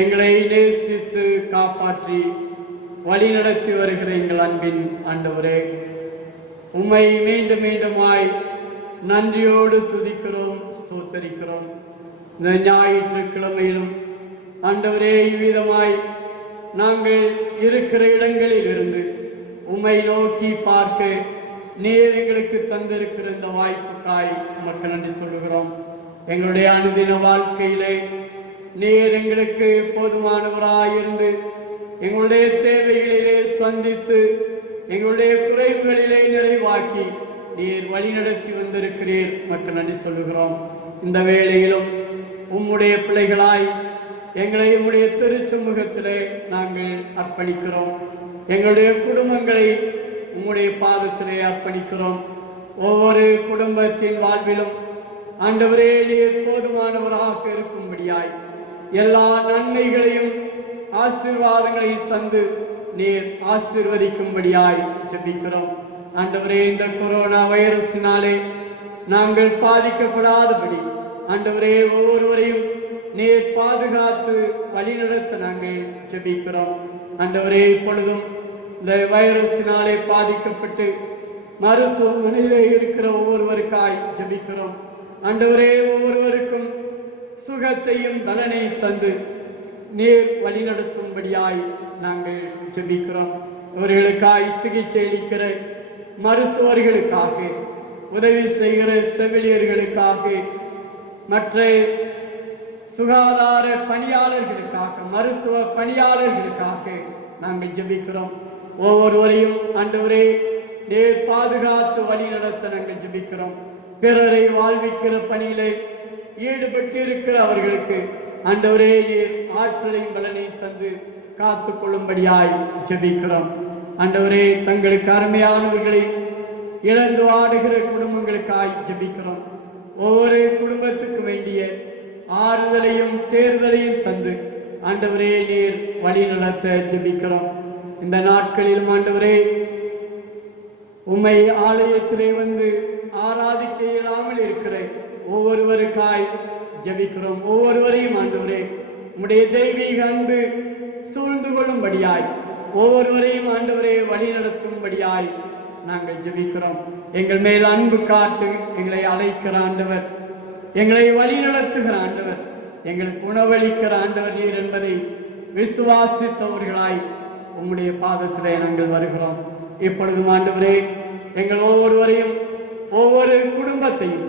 எங்களை நேசித்து காப்பாற்றி வழிநடத்தி வருகிற எங்கள் அன்பின் ஆண்டவரே, உம்மை மீண்டும் மீண்டுமாய் நன்றியோடு துதிக்கிறோம், ஸ்தோத்தரிக்கிறோம். இந்த ஞாயிற்றுக்கிழமையிலும் ஆண்டவரே, இவ்விதமாய் நாங்கள் இருக்கிற இடங்களில் இருந்து உம்மை நோக்கி பார்க்க நீர் எங்களுக்கு தந்திருக்கிற இந்த வாய்ப்புக்காய் உமக்கு நன்றி சொல்லுகிறோம். எங்களுடைய அனுதின வாழ்க்கையிலே நீர் எங்களுக்கு போதுமானவராயிருந்து எங்களுடைய தேவைகளிலே சந்தித்து எங்களுடைய குறைவுகளிலே நிறைவாக்கி நீர் வழிநடத்தி வந்திருக்கிறீர். மக்கள் நன்றி சொல்லுகிறோம். இந்த வேளையிலும் உம்முடைய பிள்ளைகளாய் எங்களை உம்முடைய திருச்சமூகத்திலே நாங்கள் அர்ப்பணிக்கிறோம். எங்களுடைய குடும்பங்களை உம்முடைய பாதத்திலே அர்ப்பணிக்கிறோம். ஒவ்வொரு குடும்பத்தின் வாழ்விலும் ஆண்டவரே நீர் போதுமானவராக இருக்கும்படியாய் எல்லா நன்மைகளையும் ஆசீர்வாதங்களையும் தந்து நீர் ஆசீர்வதிக்கும்படியாய் ஜெபிக்கிறோம். ஆண்டவரே, இந்த கொரோனா வைரஸினாலே நாங்கள் பாதிக்கப்படாதபடி ஆண்டவரே ஒவ்வொருவரையும் நீர் பாதுகாத்து வழிநடத்த நாங்கள் ஜெபிக்கிறோம். ஆண்டவரே, இப்பொழுதும் இந்த வைரஸினாலே பாதிக்கப்பட்டு மருத்துவமனையிலே இருக்கிற ஒவ்வொருவருக்காய் ஜெபிக்கிறோம். ஆண்டவரே, ஒவ்வொருவருக்கும் சுகத்தையும் பலனை தந்து நீர் வழிநடத்தும்படியாய் நாங்கள் ஜெபிக்கிறோம். இவர்களுக்காய் சிகிச்சை அளிக்கிற மருத்துவர்களுக்காக, உதவி செய்கிற செவிலியர்களுக்காக, மற்ற சுகாதார பணியாளர்களுக்காக, மருத்துவ பணியாளர்களுக்காக நாங்கள் ஜெபிக்கிறோம். ஒவ்வொருவரையும் ஆண்டவரே நீர் பாதுகாத்து வழி நடத்த நாங்கள் ஜெபிக்கிறோம். பிறரை வாழ்விக்கிற பணியிலே ஈடுபட்டு இருக்கிற அவர்களுக்கு ஆண்டவரே நீர் ஆற்றலையும் பலனை தந்து காத்து கொள்ளும்படியாய் ஜெபிக்கிறோம். ஆண்டவரே, தங்களுக்கு அருமையானவர்களை இழந்து வாடுகிற குடும்பங்களுக்காய் ஜெபிக்கிறோம். ஒவ்வொரு குடும்பத்துக்கு வேண்டிய ஆறுதலையும் தேர்தலையும் தந்து ஆண்டவரே நீர் வழி நடத்த ஜெபிக்கிறோம். இந்த நாட்களிலும் ஆண்டவரே, உம்மை ஆலயத்திலே வந்து ஆராதிக்க இயலாமல் இருக்கிற ஒவ்வொருவருக்காய் ஜெபிக்கிறோம். ஒவ்வொருவரையும் ஆண்டவரே உம்முடைய தெய்வீக அன்பு சூழ்ந்து கொள்ளும்படியாய் ஒவ்வொருவரையும் ஆண்டவரே வழி நடத்தும்படியாய் நாங்கள் ஜெபிக்கிறோம். எங்கள் மேல் அன்பு காட்டு எங்களை அழைக்கிற ஆண்டவர், எங்களை வழி நடத்துகிற ஆண்டவர், எங்களுக்கு உணவளிக்கிற ஆண்டவர் நீர் என்பதை விசுவாசித்தவர்களாய் உம்முடைய பாதத்திலே நாங்கள் வருகிறோம். இப்பொழுதும் ஆண்டவரே எங்கள் ஒவ்வொருவரையும் ஒவ்வொரு குடும்பத்தையும்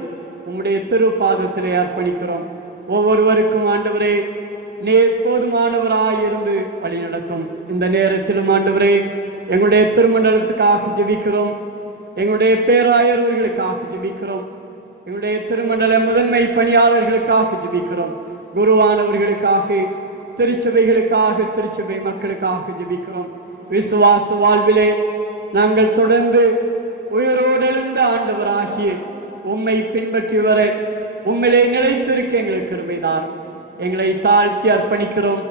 உம்முடைய திருப்பாதத்திலே அர்ப்பணிக்கிறோம். ஒவ்வொருவருக்கும் ஆண்டவரே நீர் போதுமானவராய் இருந்து வழி நடத்தும். இந்த நேரத்திலும் ஆண்டவரே எங்களுடைய திருமண்டலத்துக்காக ஜெபிக்கிறோம், எங்களுடைய பேராயர்களுக்காக ஜெபிக்கிறோம், எங்களுடைய திருமண்டல முதன்மை பணியாளர்களுக்காக ஜெபிக்கிறோம், குருவானவர்களுக்காக, திருச்சபைகளுக்காக, திருச்சபை மக்களுக்காக ஜெபிக்கிறோம். விசுவாச வாழ்விலே நாங்கள் தொடர்ந்து உயிரோடு எழுந்த ஆண்டவராகிய உம்மை பின்பற்றி வர உம்மிலே நிலைத்திருக்க எங்களுக்கு கிருபைதான். எங்களை தாழ்த்தி அர்ப்பணிக்கிறோம்.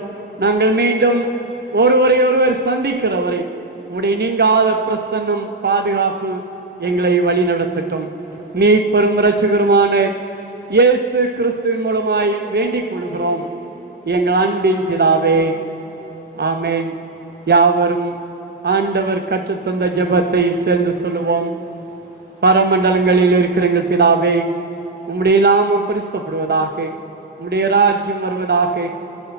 நாங்கள் மீண்டும் ஒருவரை ஒருவர் சந்திக்கிறவரை உம்முடைய நீங்காத பிரசன்னம் பாதுகாப்பு எங்களை வழி நடத்தட்டும். மீட்பெரும் இரட்சகருமான இயேசு கிறிஸ்துவின் மூலமாய் வேண்டிக் கொள்கிறோம் எங்கள் அன்பின் பிதாவே, ஆமென். யாவரும் ஆண்டவர் கற்றுத்தந்த ஜெபத்தை சேர்ந்து சொல்லுவோம். பரமண்டலங்களில் இருக்கிற எங்கள் பிதாவே, உம்முடைய நாமம் பரிசுத்தப்படுவதாக, உம்முடைய ராஜ்யம் வருவதாக,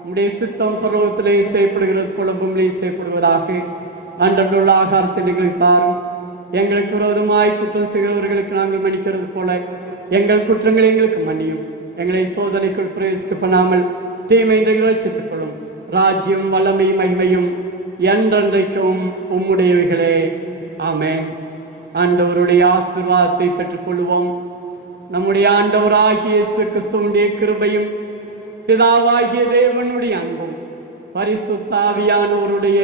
உம்முடைய சித்தம் பருவத்திலே செய்யப்படுகிறது போல பூமியிலே செய்யப்படுவதாக. அன்றன்றுள்ள ஆகாரத்தை எங்களுக்கு தாரும். எங்களுக்கு விரோதமாய் குற்றம் செய்கிறவர்களுக்கு நாங்கள் மன்னிக்கிறது போல எங்கள் குற்றங்களை எங்களுக்கு மன்னியும். எங்களை சோதனைக்குள் பிரவேசிக்க பண்ணாமல் தீமை என்று ரட்சித்துக் கொள்ளும். ராஜ்யம் வல்லமை மகிமையும் என்றென்றைக்கும் உம்முடையவைகளே, ஆமென். ஆண்டவருடைய ஆசீர்வாதத்தை பெற்றுக் கொள்வோம். நம்முடைய ஆண்டவராகிய இயேசு கிறிஸ்துவுடைய கிருபையும் பிதாவாகிய தேவனுடைய அன்பும் பரிசுத்த ஆவியானவருடைய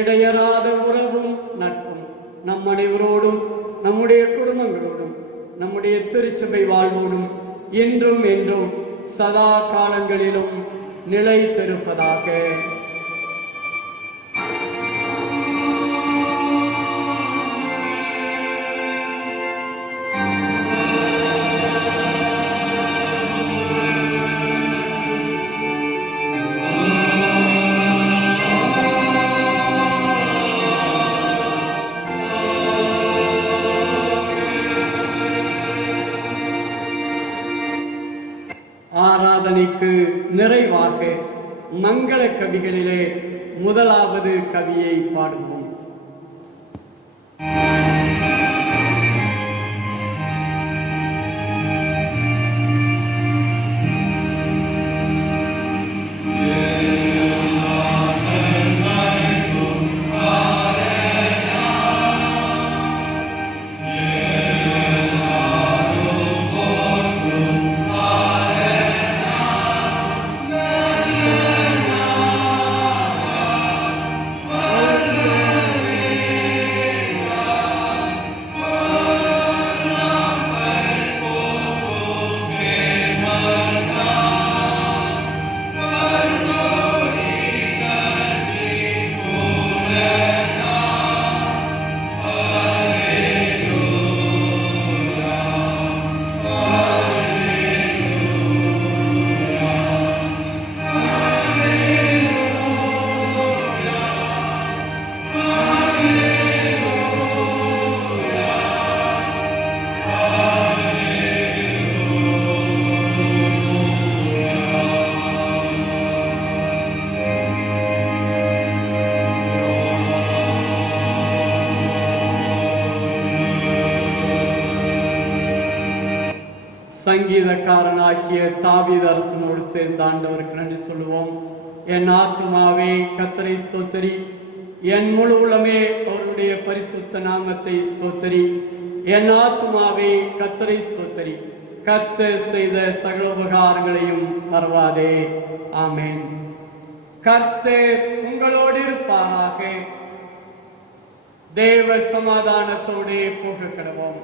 இடையறாத உறவும் நட்பும் நம் அனைவரோடும், நம்முடைய குடும்பங்களோடும், நம்முடைய திருச்சபை வாழ்வோடும் என்றும் என்றும் சதா காலங்களிலும் நிலைத்திருப்பதாக. ஆராதனைக்கு நிறைவாக மங்கள கவிகளிலே முதலாவது கவியை பாடுவோம். சங்கீதக்காரனாகிய தாவீது அரசனோடு சேர்ந்த ஆண்டவருக்கு நன்றி சொல்லுவோம். என் ஆத்துமாவே கர்த்தரை ஸ்தோத்திரி, என் முழு உள்ளமே அவருடைய பரிசுத்த நாமத்தை ஸ்தோத்திரி. என் ஆத்துமாவே கர்த்தரை ஸ்தோத்திரி, கர்த்தர் செய்த சகல உபகாரங்களையும் மறவாதே. ஆமென். கர்த்தர் உங்களோடு இருப்பாராக. தேவ சமாதானத்தோடு போக கடவோம்.